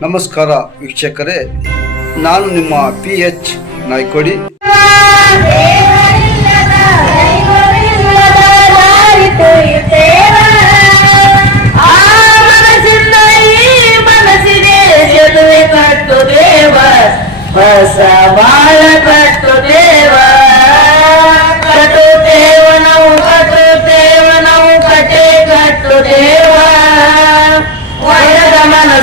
ನಮಸ್ಕಾರ ವೀಕ್ಷಕರೇ ನಾನು ನಿಮ್ಮ ಪಿ ಎಚ್ ನಾಯ್ಕೋಡಿ. ಬಸ ಬಾಳ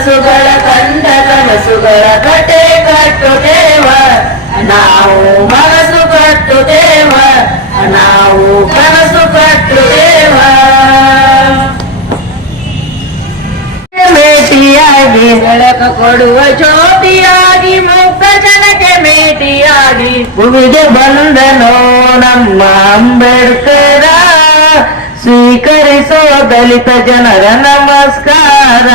ಮನಸ್ಸುಗಳ ಕಂಡ ಕನಸುಗಳ ಕಟೆ ಕಟ್ಟು ದೇವ. ನಾವು ಮನಸ್ಸು ಕಟ್ಟು ದೇವ. ನಾವು ಕನಸು ಕಟ್ಟು ದೇವ. ಮೇಟಿಯಾಗಿ ಬೆಳಕ ಕೊಡುವ ಜ್ಯೋತಿಯಾಗಿ, ಮುಕ್ತ ಜನಕ್ಕೆ ಮೇಟಿಯಾಗಿ ಭೂಮಿಗೆ ಬಂದನೋ ನಮ್ಮ ಅಂಬೇಡ್ಕರ. ಸ್ವೀಕರಿಸೋ ದಲಿತ ಜನರ ನಮಸ್ಕಾರ.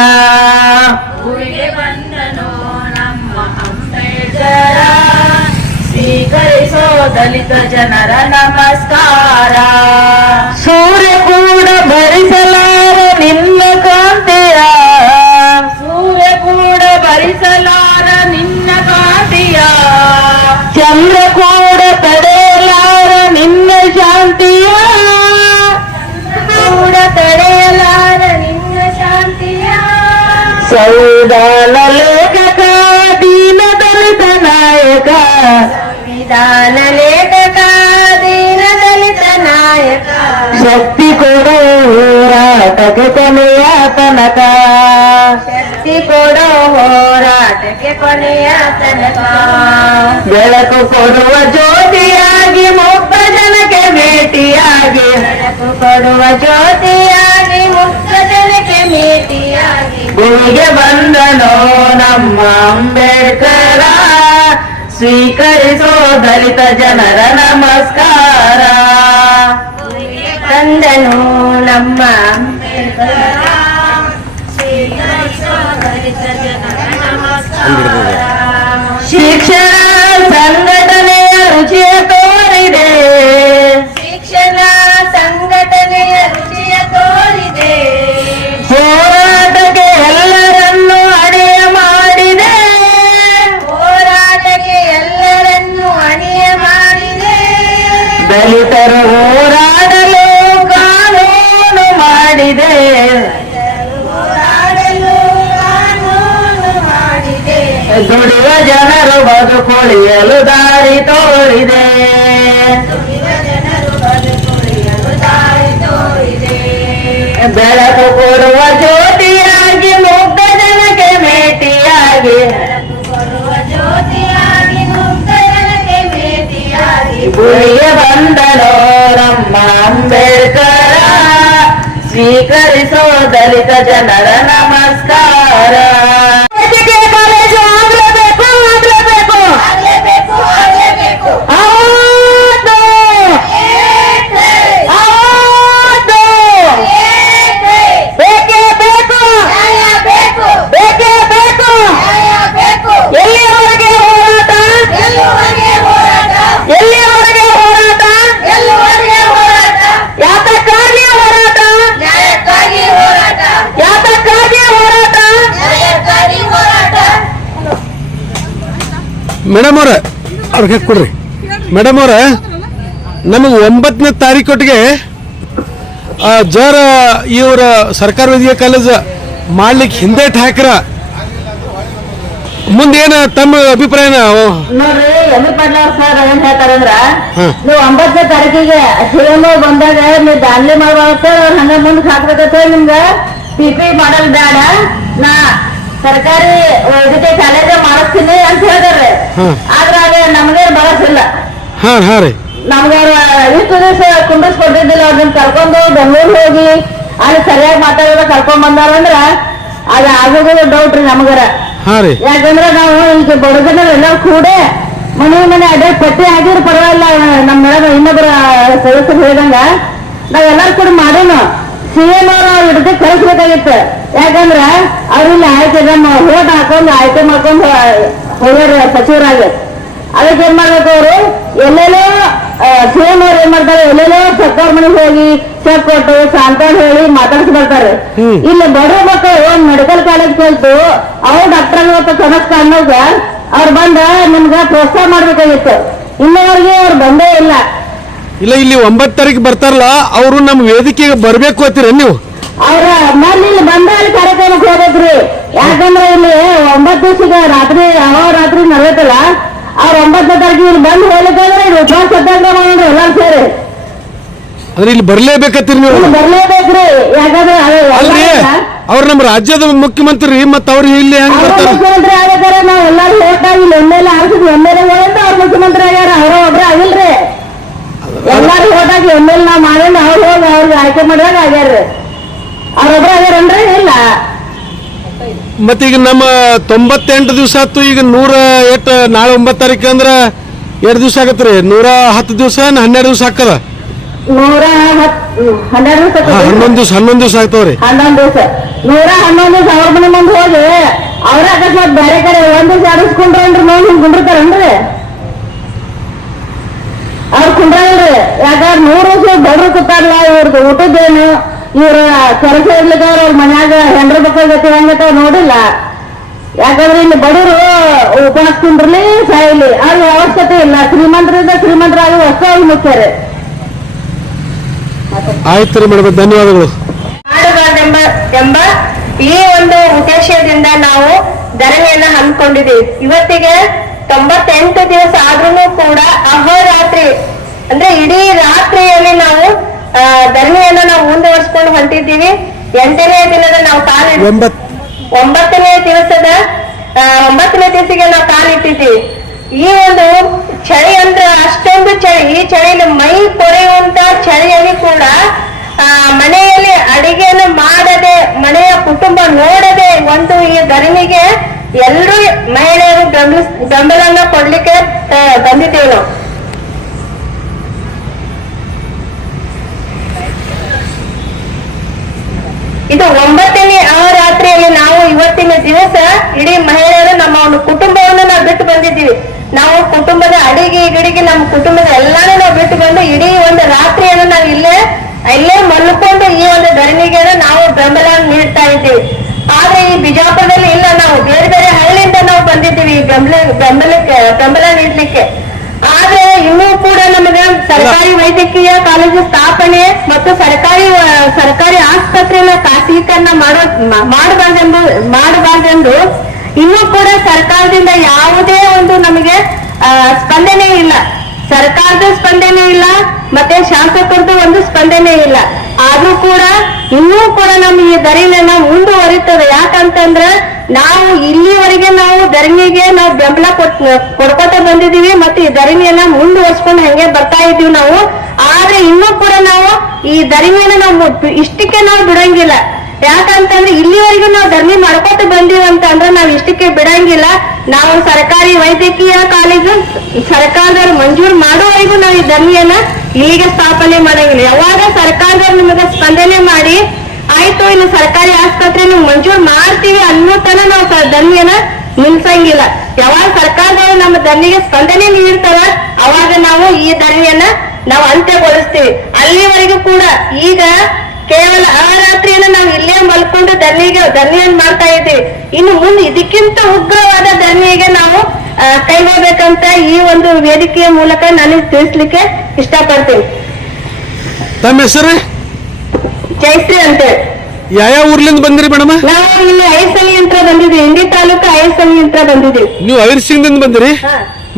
ದಲಿತ ಜನರ ನಮಸ್ಕಾರ. ಸೂರ್ಯ ಕೂಡ ಭರಿಸಲಾರ ನಿನ್ನ ಕಾಂತಿಯ. ಸೂರ್ಯ ಕೂಡ ಭರಿಸಲಾರ ನಿನ್ನ ಕಾಂತಿಯ. ಚಂದ್ರ ಕೂಡ ತಡೆಯಲಾರ ನಿನ್ನ ಶಾಂತಿಯ. ಕೂಡ ತಡೆಯಲಾರ ನಿನ್ನ ಶಾಂತಿಯ. ಸೌದಾನ ಲೇಖಕ ದೀನ ದಲಿತ ನಾಯಕ. ಸಂವಿಧಾನ ಲೇಖಕ ದೀನ ದಲಿತ ನಾಯಕ ಶಕ್ತಿ ಕೊಡು ಹೋರಾಟಕ್ಕೆ ಕೊನೆಯ ತನಕ ಶಕ್ತಿ ಕೊಡು ಹೋರಾಟಕ್ಕೆ ಕೊನೆಯ ತನಕ ಬೆಳಕು ಕೊಡುವ ಜ್ಯೋತಿಯಾಗಿ ಮುಕ್ತ ಜನಕ್ಕೆ ಭೇಟಿಯಾಗಿ ಬೆಳಕು ಕೊಡುವ ಜ್ಯೋತಿಯಾಗಿ ಮುಕ್ತ ಜನಕ್ಕೆ ಭೇಟಿಯಾಗಿ ಭೂಮಿಗೆ ಬಂದನೋ ನಮ್ಮ ಅಂಬೇಡ್ಕರ ಸ್ವೀಕರಿಸೋ ದಲಿತ ಜನರ ನಮಸ್ಕಾರ ಬಂದನು ನಮ್ಮ ಅಂಬೇಡ್ಕರ ಸ್ವೀಕರಿಸೋ ದಲಿತ ಜನರ ನಮಸ್ಕಾರ ಸ್ವೀಕರಿಸೋ ದಲಿತ ಜನರ ನಮಸ್ಕಾರ ವೈದ್ಯಕೀಯ ಕಾಲೇಜು ಆಗ್ಲೇಬೇಕು ಆಗ್ಲೇಬೇಕು ಹೌದು ಹೌದು ಬೇಕೇ ಬೇಕು ಬೇಕೇ ಬೇಕು ಎಲ್ಲಿಯವರೆಗೆ ಹೋರಾಟ ಎಲ್ಲಿಯವರೆಗೆ ಹೋರಾಟ ಯಾತಕ್ಕಾಗಿ ಹೋರಾಟ ಯಾತಕ್ಕಾಗಿ ಹೋರಾಟ ಮೇಡಮ್ ಅವ್ರ ಅವ್ರಿಗೆ ಕೊಡ್ರಿ. ಮೇಡಮ್ ಅವ್ರ ನಮಗೆ ಒಂಬತ್ತನೇ ತಾರೀಕೊಟ್ಟಿಗೆ ಜರ ಇವರ ಸರ್ಕಾರ ವೈದ್ಯಕೀಯ ಕಾಲೇಜ್ ಮಾಡ್ಲಿಕ್ಕೆ ಹಿಂದೆ ಠಾಕ್ರ. ಮುಂದೇನ ತಮ್ಮ ಅಭಿಪ್ರಾಯನ? ನೋಡ್ರಿ ಎಲ್ಲ ಪಾಟೀಲ್ ಸರ್ ಏನ್ ಹೇಳ್ತಾರಂದ್ರ. ನೀವು ಒಂಬತ್ತನೇ ತಾರೀಕಿಗೆ ಸಿಎಂ ಬಂದಾಗ ನೀವು ದಾನ್ಲಿ ಮಾಡ್ಬಾರ್ದು ಅವ್ರ ಹಂಗ ಮುಂದೆ ಹಾಕ್ಬೇಕಂತ ನಿಮ್ಗೆ ಪಿಪಿ ಮಾಡಲ್ ಬೇಡ ನಾ ಸರ್ಕಾರಿ ವೈದ್ಯಕೀಯ ಕಾಲೇಜ ಮಾಡಿಸ್ತೀನಿ ಅಂತ ಹೇಳಿದಾರೆ. ಆದ್ರ ಅದ ನಮ್ಗೆ ಬರಸಿಲ್ಲ ಹಾಂ ಹಾಂ ರೀ. ನಮ್ಗೆ ಇಷ್ಟು ದಿವಸ ಕುಂಡ್ರಿಸ್ ಕೊಟ್ಟಿದ್ದಿಲ್ಲ ಅದನ್ನ ಕರ್ಕೊಂಡು ಬೆಂಗಳೂರು ಹೋಗಿ ಅಲ್ಲಿ ಸರಿಯಾಗಿ ಮಾತಾಡೋದ ಕರ್ಕೊಂಡ್ ಬಂದಾರಂದ್ರ ಅದ ಆಗೋದು ಡೌಟ್ ರೀ ನಮಗರ. ಯಾಕಂದ್ರ ನಾವು ಈಗ ಬಡ ಕೂಡೆ ಕೂಡ ಮನೆ ಮನೆ ಅಡ್ರೆಸ್ ಪಟ್ಟಿ ಆಗಿದ್ರು ಪರವಾಗಿಲ್ಲ ನಮ್ಮ ಮೇಡಮ್ ಇನ್ನೊಬ್ಬರ ಸದಸ್ಯರು ಹೇಳಿದಂಗ ನಾವೆಲ್ಲರೂ ಕೂಡ ಮಾಡೋಣ ಸಿ ಎಂ ಅವರು ಹಿಡಿದು ಕಳಿಸ್ಬೇಕಾಗಿತ್ತು. ಯಾಕಂದ್ರ ಅವ್ರಿಲ್ಲ ಆಯ್ಕೆ ನಮ್ಮ ಓಟ್ ಹಾಕೊಂಡು ಆಯ್ಕೆ ಮಾಡ್ಕೊಂಡು ಹೋಗ್ಯಾರ ಸಚಿವರಾಗಿ. ಅದಕ್ಕೆ ಏನ್ ಮಾಡ್ಬೇಕು ಅವರು? ಎಲ್ಲೆಲ್ಲೋ ಸಿಎಂ ಅವ್ರು ಏನ್ ಮಾಡ್ತಾರೆ? ಎಲ್ಲೆಲ್ಲೋ ಸರ್ಕಾರ ಮನೆಗೆ ಹೋಗಿ ಚೆಕ್ ಕೊಟ್ಟು ಸಾಂತಾಡ್ ಹೇಳಿ ಮಾತಾಡ್ಸಿ ಬರ್ತಾರೆ. ಇಲ್ಲಿ ಬಡ ಮಕ್ಕಳು ಮೆಡಿಕಲ್ ಕಾಲೇಜ್ ಕಲ್ತು ಅವ್ರು ಡಾಕ್ಟರ್ ಕನಸ್ ಕಾಣೋಗ ಅವ್ರು ಬಂದ ನಿಮ್ಗ ಪ್ರೋತ್ಸಾಹ ಮಾಡ್ಬೇಕಾಗಿತ್ತು. ಇನ್ನವರೆಗೆ ಅವ್ರು ಬಂದೇ ಇಲ್ಲ. ಇಲ್ಲ ಇಲ್ಲಿ ಒಂಬತ್ತು ತಾರೀಕು ಬರ್ತಾರಲ್ಲ ಅವರು ನಮ್ಮ ವೇದಿಕೆಗೆ ಬರಬೇಕು ಅಂತೀರ ನೀವು? ಅವ್ರ ಮೊನ್ನೆ ಇಲ್ಲಿ ಬಂದ ಅಲ್ಲಿ ಕಾರ್ಯಕ್ರಮಕ್ಕೆ ಹೋಗ್ಬೇಕ್ರಿ ಯಾಕಂದ್ರೆ ಇಲ್ಲಿ ಒಂಬತ್ತು ದಿವಸದ ರಾತ್ರಿ ಯಾವ ರಾತ್ರಿ ನಡೆಯುತ್ತಲ್ಲ ಅವ್ರ ಒಂಬತ್ತನೇ ತಾರೀಕು ಇಲ್ಲಿ ಬಂದು ಹೇಳಿದ್ರೆ ಇಲ್ಲಿ ಉಪವಾಸ ಸತ್ಯಾಗ್ರಹ ಮಾಡೋಣ ಎಲ್ಲರೂ ಸೇರಿ. ಅಂದ್ರೆ ಇಲ್ಲಿ ಬರ್ಲೇಬೇಕತ್ತೀರಿ ನೀವು? ಇಲ್ಲಿ ಬರ್ಲೇಬೇಕ್ರಿ. ಯಾಕಂದ್ರೆ ಅದು ಅಲ್ರಿ ಅವ್ರು ನಮ್ಮ ರಾಜ್ಯದ ಮುಖ್ಯಮಂತ್ರಿ ಮತ್ತ ಅವ್ರು ಇಲ್ಲಿ ಹೆಂಗ್ ಅವ್ರ ಬರ್ತಾರ? ಮುಖ್ಯಮಂತ್ರಿ ಆಗ್ಯಾರ ನಾವ್ ಎಲ್ಲಾರು ಹೇಳ್ತಾ ಇಲ್ಲಿ ಎಂ ಎಲ್ ಎ ಆರ್ಸಿದ್ವಿ ಎಂ ಎಲ್ ಎಗಳಿಂದ ಅವ್ರ ಮುಖ್ಯಮಂತ್ರಿ ಆಗ್ಯಾರ ಅವ್ರ ಒಬ್ರ ಆಗಿಲ್ರಿ. ಎಲ್ಲಾರು ಹೋದಾಗ ಎಂ ಎಲ್ ನಾ ಮಾಡಿಂದ ಅವ್ರು ಹೋಗಿ ಅವ್ರಿಗೆ ಆಯ್ಕೆ ಮಾಡಿದಾಗ ಆಗ್ಯಾರ ಅವ್ರೊಬ್ರ ಅಂದ್ರೆ ಇಲ್ಲ. ಮತ್ತೀಗ ಈಗ ನಮ್ಮ ತೊಂಬತ್ತೆಂಟು ದಿವಸ ಆಯ್ತು ಈಗ ನೂರ ಎಷ್ಟು ನಾಳೆ ಒಂಬತ್ತು ತಾರೀಕು ಅಂದ್ರ ಎರಡು ದಿವಸ ಆಗತ್ರಿ ನೂರ ಹತ್ತು ದಿವಸ ಹನ್ನೆರಡು ದಿವಸ ಹಾಕದ ನೂರ ಹನ್ನೆರಡು ದಿವಸ ಹನ್ನೊಂದು ದಿವಸ ಹನ್ನೊಂದು ದಿವಸ ಆಗ್ತಾವ್ರಿ ಹನ್ನೊಂದು ದಿವಸ. ನೂರ ಹನ್ನೊಂದು ದಿವಸ ಅವ್ರ ಮನೆ ಮುಂದೆ ಹೋಗಿ ಅವ್ರ ಅಕಸ್ಮಾತ್ ಬೇರೆ ಕಡೆ ಒಂದ್ ದಿವಸ ಆಡಿಸ್ಕೊಂಡ್ರೇನ್ರಿ ನೋಡಿ ಹಿಂಗ್ ಕುಂಡಿರ್ತಾರನ್ರಿ ಅವ್ರು ಕುಂಡ್ರಲ್ರಿ. ಯಾಕಂದ್ರೆ ನೂರು ವರ್ಷ ಬಡ್ರು ಕೂತಾರಲ್ಲ ಇವ್ರದ್ದು ಊಟದ್ದೇನು ಇವ್ರ ಕೆಲಸ ಇರ್ಲಿಕ್ಕೆ ಅವ್ರ ಮನ್ಯಾಗ ಹೆಂಡ್ರ ಮಕ್ಕಳ ಜೊತೆ ಹೆಂಗತ್ತ ನೋಡಿಲ್ಲ. ಯಾಕಂದ್ರೆ ಇಲ್ಲಿ ಬಡವರು ಉಪವಾಸ ಕುಂಡ್ರಲಿ ಸಾಯಿಲಿ. ಅಲ್ಲಿ ಅವಶ್ಯಕತೆ ಇಲ್ಲ. ಶ್ರೀಮಂತರಿಂದ ಶ್ರೀಮಂತರಾಗಿ ಹೊಸ ಮುಖ್ಯರೇ ಆಯ್ತು ರೀ ಮೇಡಮ್ ಧನ್ಯವಾದಗಳು. ಎಂಬ ಈ ಒಂದು ಉದ್ದೇಶದಿಂದ ನಾವು ಧರಣಿಯನ್ನ ಹಮ್ಮಿಕೊಂಡಿದ್ದೀವಿ. ಇವತ್ತಿಗೆ ತೊಂಬತ್ತೆಂಟು ದಿವಸ ಆದ್ರೂ ಕೂಡ ಅಹೋರಾತ್ರಿ ಅಂದ್ರೆ ಇಡೀ ರಾತ್ರಿಯಲ್ಲಿ ನಾವು ಆ, ಧರ್ಮಿಯನ್ನ ನಾವು ಮುಂದುವರ್ಸ್ಕೊಂಡು ಹೊಂಟಿದ್ದೀವಿ. ಎಂಟನೇ ದಿನದ ನಾವು ಕಾಲ ಒಂಬತ್ ಒಂಬತ್ತನೇ ದಿವಸದ ಒಂಬತ್ತನೇ ದಿವಸಿಗೆ ನಾವು ಕಾಲಿಟ್ಟಿದ್ದೀವಿ ಈ ಒಂದು ಚಳಿ ಅಂದ್ರೆ ಅಷ್ಟೊಂದು ಚಳಿ. ಈ ಚಳಿಯಲ್ಲಿ ಮೈ ಕೊರೆಯುವಂತ ಚಳಿಯಲ್ಲಿ ಕೂಡ ಆ, ಮನೆಯಲ್ಲಿ ಅಡಿಗೆಯನ್ನು ಮಾಡದೆ ಮನೆಯ ಕುಟುಂಬ ನೋಡದೆ ಒಂದು ಈ ಧರಣಿಗೆ ಎಲ್ಲರೂ ಮಹಿಳೆಯರು ಬೆಂಬಲಿಸ್ ಬೆಂಬಲನ್ನ ಕೊಡ್ಲಿಕ್ಕೆ ಬಂದಿದ್ದೇವೆ ನಾವು. ಇದು ಒಂಬತ್ತನೇ ಆ ರಾತ್ರಿಯಲ್ಲಿ ನಾವು ಇವತ್ತಿನ ದಿವಸ ಇಡೀ ಮಹಿಳೆಯರು ನಮ್ಮ ಒಂದು ಕುಟುಂಬವನ್ನು ನಾವು ಬಿಟ್ಟು ಬಂದಿದ್ದೀವಿ. ನಾವು ಕುಟುಂಬದ ಅಡಿಗೆ, ಗಿಡಿಗೆ ನಮ್ಮ ಕುಟುಂಬದ ಎಲ್ಲಾನು ನಾವು ಬಿಟ್ಟು ಬಂದು ಇಡೀ ಒಂದು ರಾತ್ರಿಯನ್ನು ನಾವು ಇಲ್ಲೇ ಇಲ್ಲೇ ಮಲ್ಕೊಂಡು ಈ ಒಂದು ಧರಣಿಗೆ ನಾವು ಬೆಂಬಲ ನೀಡ್ತಾ ಇದ್ದೀವಿ. ಆದ್ರೆ ಬಿಜಾಪುರದಲ್ಲಿ ಇಲ್ಲ ನಾವು ಬೇರೆ ಬೇರೆ ಹಳ್ಳಿಯಿಂದ ನಾವು ಬಂದಿದ್ದೀವಿ ಈ ಬೆಂಬಲ ಬೆಂಬಲಕ್ಕೆ ಬೆಂಬಲ ನೀಡಲಿಕ್ಕೆ. ಆದ್ರೆ ಇನ್ನೂ ಕೂಡ ನಮಗೆ ಸರ್ಕಾರಿ ವೈದ್ಯಕೀಯ ಕಾಲೇಜು ಸ್ಥಾಪನೆ ಮತ್ತು ಸರ್ಕಾರಿ ಸರ್ಕಾರಿ ಆಸ್ಪತ್ರೆಯ ಖಾಸಗೀಕರಣ ಮಾಡೋ ಮಾಡಬಾರ್ದೆಂದು ಮಾಡಬಾರ್ದೆಂದು ಇನ್ನೂ ಕೂಡ ಸರ್ಕಾರದಿಂದ ಯಾವುದೇ ಒಂದು ನಮಗೆ ಸ್ಪಂದನೆ ಇಲ್ಲ. ಸರ್ಕಾರದ ಸ್ಪಂದನೆ ಇಲ್ಲ ಮತ್ತೆ ಶಾಸಕರದ್ದು ಒಂದು ಸ್ಪಂದನೆ ಇಲ್ಲ. ಆದ್ರೂ ಕೂಡ ಇನ್ನೂ ಕೂಡ ನಮ್ಮ ಈ ಧರಣಿಯನ್ನ ಮುಂದುವರಿತದೆ. ಯಾಕಂತಂದ್ರೆ ನಾವು ಇಲ್ಲಿವರೆಗೆ ನಾವು ಧರಣಿಗೆ ನಾವು ಬೆಂಬಲ ಕೊಡ್ಕೊತ ಬಂದಿದೀವಿ ಮತ್ತೆ ಈ ಧರಣಿಯನ್ನ ಮುಂದುವರ್ಸ್ಕೊಂಡು ಹಂಗೆ ಬರ್ತಾ ಇದೀವಿ ನಾವು. ಆದ್ರೆ ಇನ್ನೂ ಕೂಡ ನಾವು ಈ ಧರಣಿಯನ್ನ ನಾವು ಇಷ್ಟಕ್ಕೆ ನಾವು ಬಿಡಂಗಿಲ್ಲ. ಯಾಕಂತಂದ್ರೆ ಇಲ್ಲಿವರೆಗೂ ನಾವು ಧರಣಿ ಮಾಡ್ಕೊತ ಬಂದೀವಿ ಅಂತಂದ್ರೆ ನಾವು ಇಷ್ಟಕ್ಕೆ ಬಿಡಂಗಿಲ್ಲ. ನಾವು ಸರ್ಕಾರಿ ವೈದ್ಯಕೀಯ ಕಾಲೇಜು, ಸರ್ಕಾರದವ್ರು ಮಂಜೂರು ಮಾಡೋವರೆಗೂ ನಾವು ಈ ಧರಣಿಯನ್ನ ಇಲ್ಲಿಗೆ ಸ್ಥಾಪನೆ ಮಾಡಂಗಿಲ್ಲ ಯಾವಾಗ ಸರ್ಕಾರದವ್ರು ನಿಮಗೆ ಸ್ಪಂದನೆ ಮಾಡಿ, ಆಯ್ತು, ಇನ್ನು ಸರ್ಕಾರಿ ಆಸ್ಪತ್ರೆ ನೀವು ಮಂಜೂರು ಮಾಡ್ತೀವಿ ಅನ್ನೋ ತನ ನಾವು ಧನ್ಯನ ನಿಲ್ಸಂಗಿಲ್ಲ. ಯಾವಾಗ ಸರ್ಕಾರದವರು ನಮ್ಮ ಧನ್ಯಗೆ ಸ್ಪಂದನೆ ನೀಡ್ತಾರ, ಅವಾಗ ನಾವು ಈ ಧನ್ಯನ ನಾವು ಅಂತ್ಯಗೊಳಿಸ್ತೀವಿ. ಅಲ್ಲಿವರೆಗೂ ಕೂಡ ಈಗ ಕೇವಲ ಆ ರಾತ್ರಿಯನ್ನ ನಾವು ಇಲ್ಲೇ ಮಲ್ಕೊಂಡು ಧರಣಿಗೆ ಧನ್ಯನ್ ಮಾಡ್ತಾ ಇದ್ದೀವಿ ಇನ್ನು ಮುಂದೆ ಇದಕ್ಕಿಂತ ಉಗ್ರವಾದ ಧರಣಿಗೆ ನಾವು ಕೈಗೊಳ್ಬೇಕಂತ ಈ ಒಂದು ವೇದಿಕೆಯ ಮೂಲಕ ನನಗೆ ತಿಳಿಸ್ಲಿಕ್ಕೆ ಇಷ್ಟಪಡ್ತೀನಿ. ತಮ್ಮ ಹೆಸರು? ಜಯಶ್ರೀ ಅಂತ. ಯಾವ ಊರ್ಲಿಂದ ಬಂದಿರಿ ಮೇಡಮ್? ನಾವು ಇಲ್ಲಿ ಐಸಲಿ ಯಂತ್ರ ಹೆಂಡಿ ಇಂಡಿ ತಾಲೂಕು ಐಸಲಿ ಯಂತ್ರ ಬಂದಿದ್ದೀವಿ ನೀವು ಅವಿರ್ಸಿಂದಿಂದ ಬಂದಿರಿ?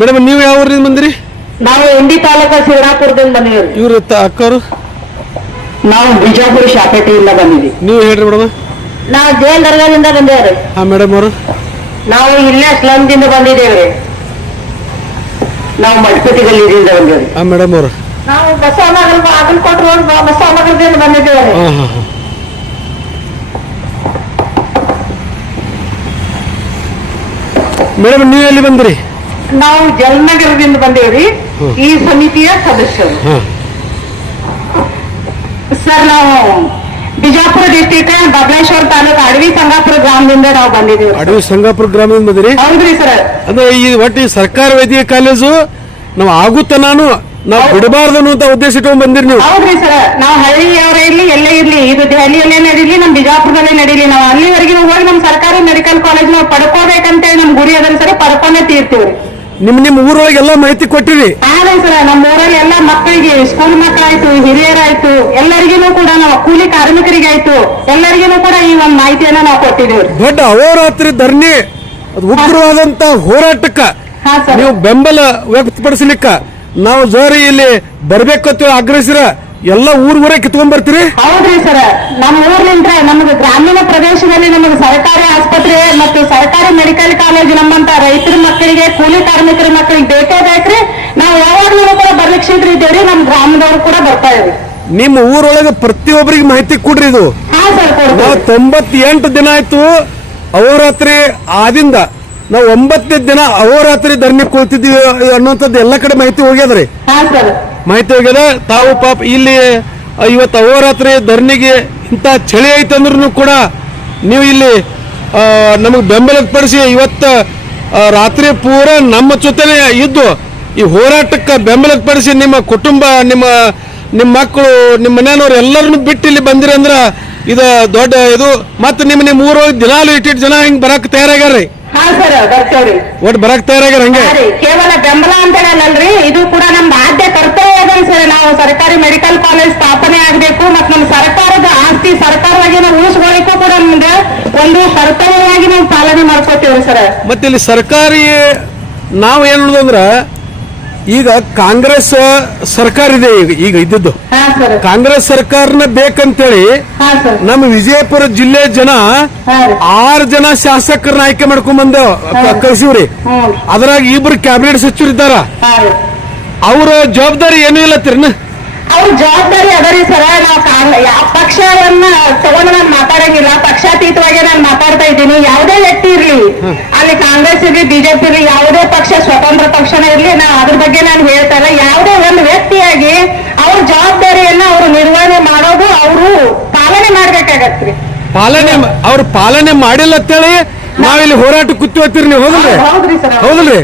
ಮೇಡಮ್ ನೀವು ಯಾವ ಊರಿಂದ ಬಂದಿರಿ? ನಾವು ಇಂಡಿ ತಾಲೂಕು ಶಿವರಾಪುರದಿಂದ ಬಂದಿವ್ರಿ ಇವ್ರ ಅಕ್ಕವರು ನಾವು ಬಿಜಾಪುರ ಶಾಪೇಟೆಯಿಂದ ಬಂದಿದ್ವಿ. ನೀವು ಹೇಳ್ರಿ ಮೇಡಮ್. ನಾವು ಜೈಲ್ ದರ್ಗಾದಿಂದ ಬಂದೇವ್ರಿ. ಹಾ ಮೇಡಮ್ ಅವರು. ನಾವು ಇಲ್ಲೇ ಸ್ಲಮ್ದಿಂದ ಬಂದಿದ್ದೇವ್ರಿ. ನಾವು ಮಡ್ಪತಿ ಗಲ್ಲಿದಿಂದ ಬಂದೇವ್ರಿ ಮೇಡಮ್ ಅವರು. ನಾವು ಬಸವನಗರ ಬಾಗಲಕೋಟೆ ರೋಡ್ ಬಸವನಗರದಿಂದ ಬಂದಿದ್ದೇವೆ. ಹಾ ಹಾ ಹಾ. ಮೇಡಮ್ ನೀವು ಎಲ್ಲಿ ಬಂದ್ರಿ? ನಾವು ಜಲನಗರದಿಂದ ಬಂದೇವ್ರಿ. ಈ ಸಮಿತಿಯ ಸದಸ್ಯರು. ಹಾ. ಸರ್ ನಾವು ಬಿಜಾಪುರ ಡಿಸ್ಟಿಕ್ ಬಬಲೇಶ್ವರ ತಾಲೂಕು ಅಡವಿ ಸಂಗಾಪುರ ಗ್ರಾಮದಿಂದ ನಾವು ಬಂದಿದ್ದೀವಿ. ಅಡವಿ ಸಂಗಾಪುರ ಗ್ರಾಮದಿಂದ ಬಂದಿರಿ? ಹೌದ್ರಿ ಸರ್. ಅಂದ್ರೆ ಈ ಒಟ್ಟು ಈ ಸರ್ಕಾರ ವೈದ್ಯಕೀಯ ಕಾಲೇಜು ನಾವು ಆಗುತ್ತನಾನು ನಾವು ಬಿಡಬಾರ್ದು ಅನ್ನುವಂತ ಉದ್ದೇಶ ಇಟ್ಕೊಂಡ್ ಬಂದಿರಿ ನೀವು. ಹೌದ್ರಿ ಸರ್. ನಾವು ಹಳ್ಳಿಯವರೇ ಇರ್ಲಿ ಎಲ್ಲೇ ಇರ್ಲಿ ಇದು ದೆಹಲಿಯಲ್ಲೇ ನಡೀಲಿ ನಮ್ ಬಿಜಾಪುರದಲ್ಲೇ ನಡೀಲಿ. ನಾವು ಅಲ್ಲಿವರೆಗೆ ಹೋಗಿ ನಮ್ ಸರ್ಕಾರಿ ಮೆಡಿಕಲ್ ಕಾಲೇಜ್ ನಾವು ಪಡ್ಕೋಬೇಕಂತೇಳಿ ನಮ್ ಗುರಿ ಅದನ್ನ ಸರ್. ಪಡ್ಕೊಂಡೇ ತೀರ್ತೀವ್ರಿ. ನಿಮ್ ನಿಮ್ ಊರೊಳಗೆ ಎಲ್ಲ ಮಾಹಿತಿ ಕೊಟ್ಟಿರಿ. ಸರ್ ನಮ್ಮ ಊರಲ್ಲಿ ಎಲ್ಲ ಮಕ್ಕಳಿಗೆ ಸ್ಕೂಲ್ ಮಕ್ಕಳಾಯ್ತು ಹಿರಿಯರಾಯ್ತು ಎಲ್ಲರಿಗೂ ಕೂಡ ನಾವು ಕೂಲಿ ಕಾರ್ಮಿಕರಿಗಾಯ್ತು ಎಲ್ಲರಿಗೂ ಕೂಡ ಈ ಒಂದು ಮಾಹಿತಿಯನ್ನ ನಾವು ಕೊಟ್ಟಿದ್ದೀವಿ ದೊಡ್ಡ ಅಹೋರಾತ್ರಿ ಧರ್ಣಿ ಅದು ಉಗ್ರವಾದಂತ ಹೋರಾಟಕ್ಕ ನೀವು ಬೆಂಬಲ ವ್ಯಕ್ತಪಡಿಸಲಿಕ್ಕ ನಾವು ಜೋರಿ ಇಲ್ಲಿ ಬರ್ಬೇಕಂತ ಆಗ್ರಹಿಸಿರ. ಎಲ್ಲ ಊರ್ ಊರೇ ಕಿತ್ಕೊಂಡ್ ಬರ್ತೀರಿ ಹೌದ್ರಿ ಸರ್. ನಮ್ಮ ಊರ್ಲಿಂದ ನಮಗೆ ಗ್ರಾಮೀಣ ಪ್ರದೇಶದಲ್ಲಿ ನಮಗೆ ಸರ್ಕಾರಿ ಆಸ್ಪತ್ರೆ ಮತ್ತು ಸರ್ಕಾರಿ ಮೆಡಿಕಲ್ ಕಾಲೇಜ್ ನಮ್ಮಂತ ರೈತರ ಮಕ್ಕಳಿಗೆ ಕೂಲಿ ಕಾರ್ಮಿಕರ ಮಕ್ಕಳಿಗೆ ಬೇಕೇ ಬೇಕ್ರಿ. ನಾವು ಯಾವಾಗ್ಲೂ ಕೂಡ ಬರ್ಲಿಕ್ಕೆ ಸಿದ್ಧ ಇದ್ದೇವ್ರಿ. ನಮ್ ಗ್ರಾಮದವ್ರು ಕೂಡ ಬರ್ತಾ ಇದ್ರಿ ನಿಮ್ಮ ಊರೊಳಗೆ ಪ್ರತಿಯೊಬ್ಬರಿಗೆ ಮಾಹಿತಿ ಕೊಡ್ರಿ ಇದು. ಹಾ ಸರ್ ನಾವು ಕೊಡ್ತೀವಿ ತೊಂಬತ್ತೆಂಟು ದಿನ ಆಯ್ತು ಅಹೋರಾತ್ರಿ ಆದಿಂದ ನಾವು ಒಂಬತ್ತನೇ ದಿನ ಅಹೋರಾತ್ರಿ ಧರ್ಮಿ ಕೂತಿದ್ದೀವಿ ಅನ್ನುವಂಥದ್ದು ಎಲ್ಲ ಕಡೆ ಮಾಹಿತಿ ಹೋಗ್ಯದ್ರಿ. ಹಾ ಸರ್. ಮಾಹಿತಿ ತಾವು ಪಾಪ ಇಲ್ಲಿ ಇವತ್ತು ಅಹೋರಾತ್ರಿ ಧರಣಿಗೆ ಇಂಥ ಚಳಿ ಐತಂದ್ರೂ ಕೂಡ ನೀವು ಇಲ್ಲಿ ನಮಗೆ ಬೆಂಬಲ ಪಡಿಸಿ ಇವತ್ತು ರಾತ್ರಿ ಪೂರ ನಮ್ಮ ಜೊತೆನೆ ಇದ್ದು ಈ ಹೋರಾಟಕ್ಕೆ ಬೆಂಬಲ ಪಡಿಸಿ ನಿಮ್ಮ ಕುಟುಂಬ, ನಿಮ್ಮ ನಿಮ್ಮ ಮಕ್ಕಳು, ನಿಮ್ಮ ಮನೆಯವ್ರು ಎಲ್ಲರನ್ನು ಬಿಟ್ಟು ಇಲ್ಲಿ ಬಂದಿರಿ ಅಂದ್ರ ಇದು ದೊಡ್ಡ ಇದು. ಮತ್ತು ನಿಮ್ಮ ನಿಮ್ಮ ಊರು ದಿನಾಲು ಇಟ್ಟಿಟ್ಟು ಜನ ಹಿಂಗೆ ಬರಕ್ಕೆ ತಯಾರಾಗ್ಯಾರ್ರಿ. ಸರ್ ಬರ್ತೇವ್ರಿ. ಒಟ್ಟು ಬರಕ್ ತಯಾರಾಗ್ಯಾರ ಹಂಗೆ? ರೀ ಕೇವಲ ಬೆಂಬಲ ಅಂತ ಹೇಳಲ್ರಿ ಇದು ಕೂಡ ನಮ್ ಆದ್ಯ ಕರ್ತವ್ಯ ಅದ ಸರ್. ನಾವು ಸರ್ಕಾರಿ ಮೆಡಿಕಲ್ ಕಾಲೇಜ್ ಸ್ಥಾಪನೆ ಆಗ್ಬೇಕು ಮತ್ ನಮ್ ಸರ್ಕಾರದ ಆಸ್ತಿ ಸರ್ಕಾರವಾಗಿ ನಾವು ಉಳಿಸ್ಕೊಳ್ಳಿಕ್ಕೂ ಕೂಡ ನಮ್ದ ಒಂದು ಕರ್ತವ್ಯವಾಗಿ ನಾವು ಪಾಲನೆ ಮಾಡ್ಕೋತೇವ್ರಿ ಸರ್. ಮತ್ತೆ ಇಲ್ಲಿ ಸರ್ಕಾರಿ ನಾವು ಏನ್ ನೋಡುದಂದ್ರ ಈಗ ಕಾಂಗ್ರೆಸ್ ಸರ್ಕಾರ ಇದೆ ಈಗ ಈಗ ಇದ್ದದ್ದು. ಕಾಂಗ್ರೆಸ್ ಸರ್ಕಾರನ ಬೇಕಂತೇಳಿ ನಮ್ಮ ವಿಜಯಪುರ ಜಿಲ್ಲೆ ಜನ ಆರು ಜನ ಶಾಸಕರನ್ನ ಆಯ್ಕೆ ಮಾಡ್ಕೊಂಡ್ ಬಂದು ಕಳ್ಸಿವ್ರಿ. ಅದ್ರಾಗ ಇಬ್ರು ಕ್ಯಾಬಿನೆಟ್ ಸಚಿವರು ಇದ್ದಾರ ಅವರ ಅವ್ರ ಜವಾಬ್ದಾರಿ ಏನೂ ಇಲ್ಲ ತಿರ್ನ. ಅವ್ರ ಜವಾಬ್ದಾರಿ ಅದರಿ ಸರ. ನಾವು ಯಾವ ಪಕ್ಷವನ್ನ ತಗೊಂಡು ನಾನು ಮಾತಾಡಂಗಿಲ್ಲ. ಪಕ್ಷಾತೀತವಾಗಿ ನಾನು ಮಾತಾಡ್ತಾ ಇದ್ದೀನಿ. ಯಾವುದೇ ವ್ಯಕ್ತಿ ಇರ್ಲಿ, ಅಲ್ಲಿ ಕಾಂಗ್ರೆಸ್ ಇರ್ಲಿ, ಬಿಜೆಪಿ ಇರ್ಲಿ, ಯಾವುದೇ ಪಕ್ಷ, ಸ್ವತಂತ್ರ ಪಕ್ಷನೇ ಇರ್ಲಿ, ನಾ ಅದ್ರ ಬಗ್ಗೆ ನಾನು ಹೇಳ್ತಾ ಇಲ್ಲ. ಯಾವುದೇ ಒಂದು ವ್ಯಕ್ತಿಯಾಗಿ ಅವ್ರ ಜವಾಬ್ದಾರಿಯನ್ನ ಅವರು ನಿರ್ವಹಣೆ ಮಾಡೋದು ಅವರು ಪಾಲನೆ ಮಾಡ್ಬೇಕಾಗತ್ರಿ ಪಾಲನೆ ಅವ್ರು ಪಾಲನೆ ಮಾಡಿಲ್ಲ ಅಂತೇಳಿ ನಾವಿಲ್ಲಿ ಹೋರಾಟ ಕುತ್ತಿ ಹೋಗ್ತೀರಿ ನೀವು ಹೌದಲ್ರಿ? ಹೌದಲ್ರಿ?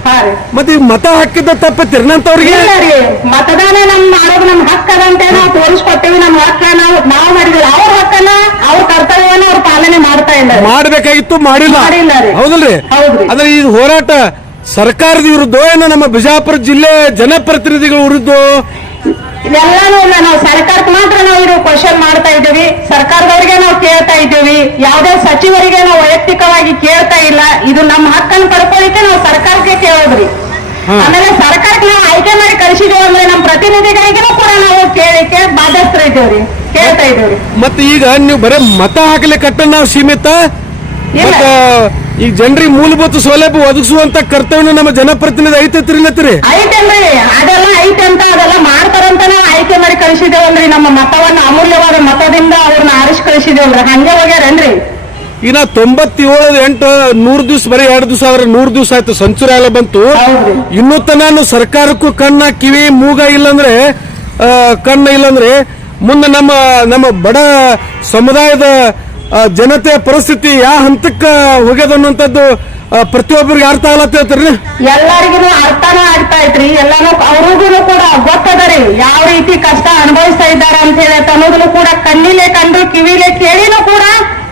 ಮತ್ತೆ ಮತ ಹಾಕಿದ್ದ ತಪ್ಪ ತಿರ್ನಂತವ್ರಿಗೆ? ಇಲ್ಲ ರೀ ಮತದಾನ ನಮ್ ಮಾಡೋದು ನಮ್ ಹಕ್ಕದಂತೆ ನಾವು ತೋರಿಸ್ಕೊಟ್ಟೇವಿ ನಮ್ ಹಕ್ಕ ನಾವು ನಾವು ಮಾಡಿದ್ವಿ. ಅವ್ರ ಹಕ್ಕನ ಅವ್ರ ಕರ್ತವ್ಯವನ್ನ ಅವ್ರು ಪಾಲನೆ ಮಾಡ್ತಾ ಇಲ್ಲ. ಮಾಡ್ಬೇಕಾಗಿತ್ತು ಮಾಡಿಲ್ಲ. ಹೌದಲ್ರಿ. ಅಂದ್ರೆ ಈ ಹೋರಾಟ ಸರ್ಕಾರದ ವಿರುದ್ಧ ಏನೋ ನಮ್ಮ ಬಿಜಾಪುರ ಜಿಲ್ಲೆ ಜನಪ್ರತಿನಿಧಿಗಳ ವಿರುದ್ಧ ಇಲ್ಲ ನಾವು ಸರ್ಕಾರಕ್ಕೆ ಮಾತ್ರ ನಾವು ಇದು ಕ್ವಶನ್ ಮಾಡ್ತಾ ಇದ್ದೀವಿ. ಸರ್ಕಾರದವರಿಗೆ ನಾವು ಕೇಳ್ತಾ ಇದ್ದೀವಿ. ಯಾವುದೇ ಸಚಿವರಿಗೆ ನಾವು ವೈಯಕ್ತಿಕವಾಗಿ ಕೇಳ್ತಾ ಇಲ್ಲ. ಇದು ನಮ್ಮ ಹಕ್ಕನ್ನು ಪಡ್ಕೊಳ್ಳಿಕ್ಕೆ ನಾವು ಸರ್ಕಾರಕ್ಕೆ ಕೇಳೋದ್ರಿ. ಆಮೇಲೆ ಸರ್ಕಾರಕ್ಕೆ ನಾವು ಆಯ್ಕೆ ಮಾಡಿ ಕಳಿಸಿದೀವಿ ಅಂದ್ರೆ ನಮ್ಮ ಪ್ರತಿನಿಧಿಗಳಿಗೂ ಕೂಡ ನಾವು ಕೇಳಿಕ್ಕೆ ಬಾಧ್ಯಸ್ಥರಿದ್ದೀವ್ರಿ. ಕೇಳ್ತಾ ಇದ್ದೀವ್ರಿ. ಮತ್ತೆ ಈಗ ನೀವು ಬರೀ ಮತ ಹಾಕ್ಲಿಕ್ಕೆ ನಾವು ಸೀಮಿತ? ಈಗ ಜನರಿಗೆ ಮೂಲಭೂತ ಸೌಲಭ್ಯ ಒದಗಿಸುವಂತ ಕರ್ತವ್ಯ ನಮ್ಮ ಜನಪ್ರತಿನಿಧಿ ಐತೈತ್ರಿ ಐತೆ ಅಂದ್ರೆ ಅದೆಲ್ಲ ಐತೆ ಅಂತ ಅದೆಲ್ಲ ಮಾಡ್ತಾರಂತ ನಾವು ಆಯ್ಕೆ ಮಾಡಿ ಕಳಿಸಿದೇವಲ್ರಿ. ನಮ್ಮ ಮತವನ್ನ ಅಮೂಲ್ಯವಾದ ಮತದಿಂದ ಅವ್ರನ್ನ ಆರಿಸಿ ಕಳಿಸಿದೇವಲ್ರಿ. ಹಂಗೆ ಹೋಗ್ಯಾರೇನ್ರಿ? ಇನ್ನ ತೊಂಬತ್ತೇಳು ಎಂಟು ನೂರ್ ದಿವಸ ಬರೀ ಎರಡು ದಿವಸ ಆದ್ರೆ ನೂರ್ ದಿವಸ ಆಯ್ತು ಸಂಚುರಿ ಎಲ್ಲ ಬಂತು. ಇನ್ನೂ ತನ ಸರ್ಕಾರಕ್ಕೂ ಕಣ್ಣ ಕಿವಿ ಮೂಗ ಇಲ್ಲಂದ್ರೆ ಕಣ್ಣ ಇಲ್ಲಂದ್ರೆ ಮುಂದೆ ನಮ್ಮ ನಮ್ಮ ಬಡ ಸಮುದಾಯದ ಆ, ಜನತೆಯ ಪರಿಸ್ಥಿತಿ ಯಾವ ಹಂತಕ್ಕೆ ಹೋಗ್ಯದ ಅನ್ನುವಂಥದ್ದು ಆ, ಪ್ರತಿಯೊಬ್ಬರಿಗೆ ಅರ್ಥ ಆಗಲತ್ತೈತ್ರಿ ಎಲ್ಲರಿಗೂ ಅರ್ಥನೂ ಆಗ್ತಾ ಐತ್ರಿ. ಎಲ್ಲಾನು ಅವ್ರಿಗೂ ಕೂಡ ಗೊತ್ತದರಿ. ಯಾವ ರೀತಿ ಕಷ್ಟ ಅನುಭವಿಸ್ತಾ ಇದ್ದಾರೆ ಅಂತ ಹೇಳಿ ಅನ್ನೋದನ್ನು ಕೂಡ ಕಣ್ಣಿಲೆ ಕಂಡು ಕಿವಿಲೆ ಕೇಳಿನೂ ಕೂಡ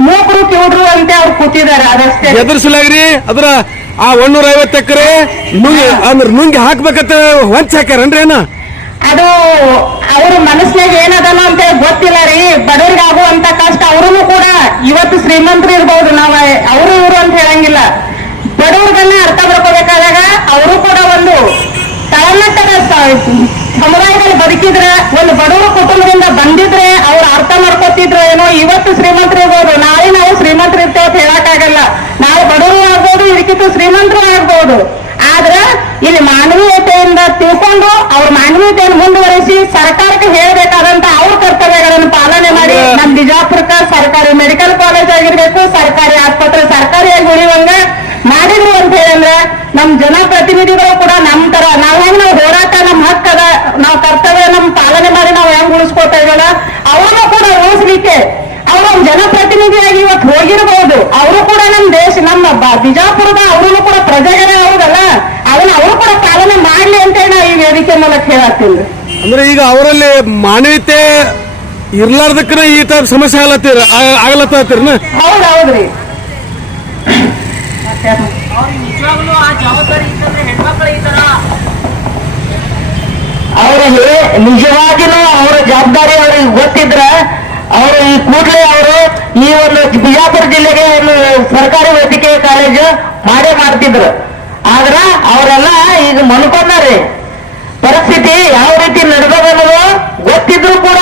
ಮೂಕರು ಕಿವಿಡ್ರು ಅಂತ ಅವ್ರು ಕೂತಿದ್ದಾರೆ. ಅದಷ್ಟೇ. ಎದುರಿಸಲಾಗ್ರಿ. ಅದ್ರ ಆ ಒಂದೂರ ಐವತ್ತು ಎಕರೆ ನುಂಗಿ ಅಂದ್ರೆ ನುಂಗಿ ಹಾಕ್ಬೇಕಂತ ಹೊಂಚ್ ಹಾಕ್ಯಾರನ್ರಿ ಏನ ಅದು ಅವ್ರ ಮನಸ್ನಾಗ ಏನದಲ್ಲ ಅಂತ ಗೊತ್ತಿಲ್ಲ ರೀ. ಬಡವರಿಗೆ ಆಗುವಂತ ಕಷ್ಟ ಅವರು ಕೂಡ ಇವತ್ತು ಶ್ರೀಮಂತರು ಇರ್ಬೋದು, ನಾವ್ ಅವರು ಇವರು ಅಂತ ಹೇಳಂಗಿಲ್ಲ. ಬಡವ್ರಿಗನ್ನ ಅರ್ಥ ಮಾಡ್ಕೋಬೇಕಾದಾಗ ಅವರು ಕೂಡ ಒಂದು ತಳಮಟ್ಟದ ಸಮುದಾಯದಲ್ಲಿ ಬದುಕಿದ್ರೆ, ಒಂದು ಬಡವರ ಕುಟುಂಬದಿಂದ ಬಂದಿದ್ರೆ ಅವ್ರು ಅರ್ಥ ಮಾಡ್ಕೊತಿದ್ರು ಏನೋ, ಇವತ್ತು ಶ್ರೀಮಂತರು ಇರ್ಬೋದು, ನಾಳೆ ನಾವು ಶ್ರೀಮಂತರು ಇರ್ತೇವೆ ಅಂತ ಹೇಳಕ್ಕಾಗಲ್ಲ. ನಾವು ಬಡವರು ಆಗ್ಬೋದು, ಇದಕ್ಕಿಂತ ಶ್ರೀಮಂತರು ಆಗ್ಬೋದು. ಆದ್ರೆ ಇಲ್ಲಿ ಮಾನವೀಯತೆಯಿಂದ ತಿಳ್ಕೊಂಡು ಅವ್ರ ಮಾನವೀಯತೆಯನ್ನು ಮುಂದುವರಿಸಿ ಸರ್ಕಾರಕ್ಕೆ ಹೇಳಬೇಕಾದಂತ ಅವ್ರ ಕರ್ತವ್ಯಗಳನ್ನು ಪಾಲನೆ ಮಾಡಿ ನಮ್ ಬಿಜಾಪುರಕ್ಕ ಸರ್ಕಾರಿ ಮೆಡಿಕಲ್ ಕಾಲೇಜ್ ಆಗಿರ್ಬೇಕು ಸರ್ಕಾರಿ ಆಸ್ಪತ್ರೆ ಸರ್ಕಾರಿಯಾಗಿ ಉಳಿಯುವಂಗ ಮಾಡಿದ್ರು ಅಂತ ಹೇಳಂದ್ರೆ ನಮ್ ಜನಪ್ರತಿನಿಧಿಗಳು ಕೂಡ ನಮ್ ತರ ನಾವ್ ಹೆಂಗ್ ನಾವು ಹೋರಾಟ ನಮ್ ಹಕ್ಕದ ನಾವ್ ಕರ್ತವ್ಯ ನಮ್ ಪಾಲನೆ ಮಾಡಿ ನಾವ್ ಹೆಂಗ್ ಉಳಿಸ್ಕೊತಾ ಇದ್ದೀವಲ್ಲ ಅವ್ರನ್ನೂ ಕೂಡ ಉಳಿಸ್ಲಿಕ್ಕೆ ಅವ್ರ ಜನಪ್ರತಿನಿಧಿಯಾಗಿ ಇವತ್ತು ಹೋಗಿರ್ಬಹುದು ಅವರು ಕೂಡ ನಮ್ಮ ದೇಶ ನಮ್ಮ ಬಿಜಾಪುರದ ಅವರು ಕೂಡ ಪ್ರಜೆಗಳೇ ಹೌದಲ್ಲ? ಅದನ್ನ ಅವರು ಕೂಡ ಪಾಲನೆ ಮಾಡ್ಲಿ ಅಂತ ಹೇಳಿ ನಾವು ಈ ವೇದಿಕೆ ಮೂಲಕ ಹೇಳತ್ತೀನಿ ಅಂದ್ರೆ ಈಗ ಅವರಲ್ಲಿ ಮಾನವೀಯತೆ ಇರ್ಲಾರ್ದಕ್ಕನ ಈ ತರ ಸಮಸ್ಯೆ ಆಗ್ಲತ್ತೀರ ಆಗ್ಲತ್ತೀರನ ಹೌದೌದ್ರಿ ಹೌದ್ರಿ ನಿಜವಾಗ್ಲೂ ಆ ಜವಾಬ್ದಾರಿ ಇತ್ತಂದ್ರೆ ಹೆಣ್ಮಕ್ಳು ಈ ತರ ಅವರಿಗೆ ನಿಜವಾಗಿನೂ ಅವರ ಜವಾಬ್ದಾರಿ ಅವ್ರಿಗೆ ಗೊತ್ತಿದ್ರ ಅವರು ಈ ಕೂಡಲೇ ಅವರು ಈ ಒಂದು ಬಿಜಾಪುರ ಜಿಲ್ಲೆಗೆ ಒಂದು ಸರ್ಕಾರಿ ವೈದ್ಯಕೀಯ ಕಾಲೇಜು ಮಾಡೇ ಮಾಡ್ತಿದ್ರು. ಆದ್ರ ಅವರೆಲ್ಲ ಈಗ ಮನ್ಕೊಂಡಾರೆ ಪರಿಸ್ಥಿತಿ ಯಾವ ರೀತಿ ನಡೆದದನ್ನೋದು ಗೊತ್ತಿದ್ರು ಕೂಡ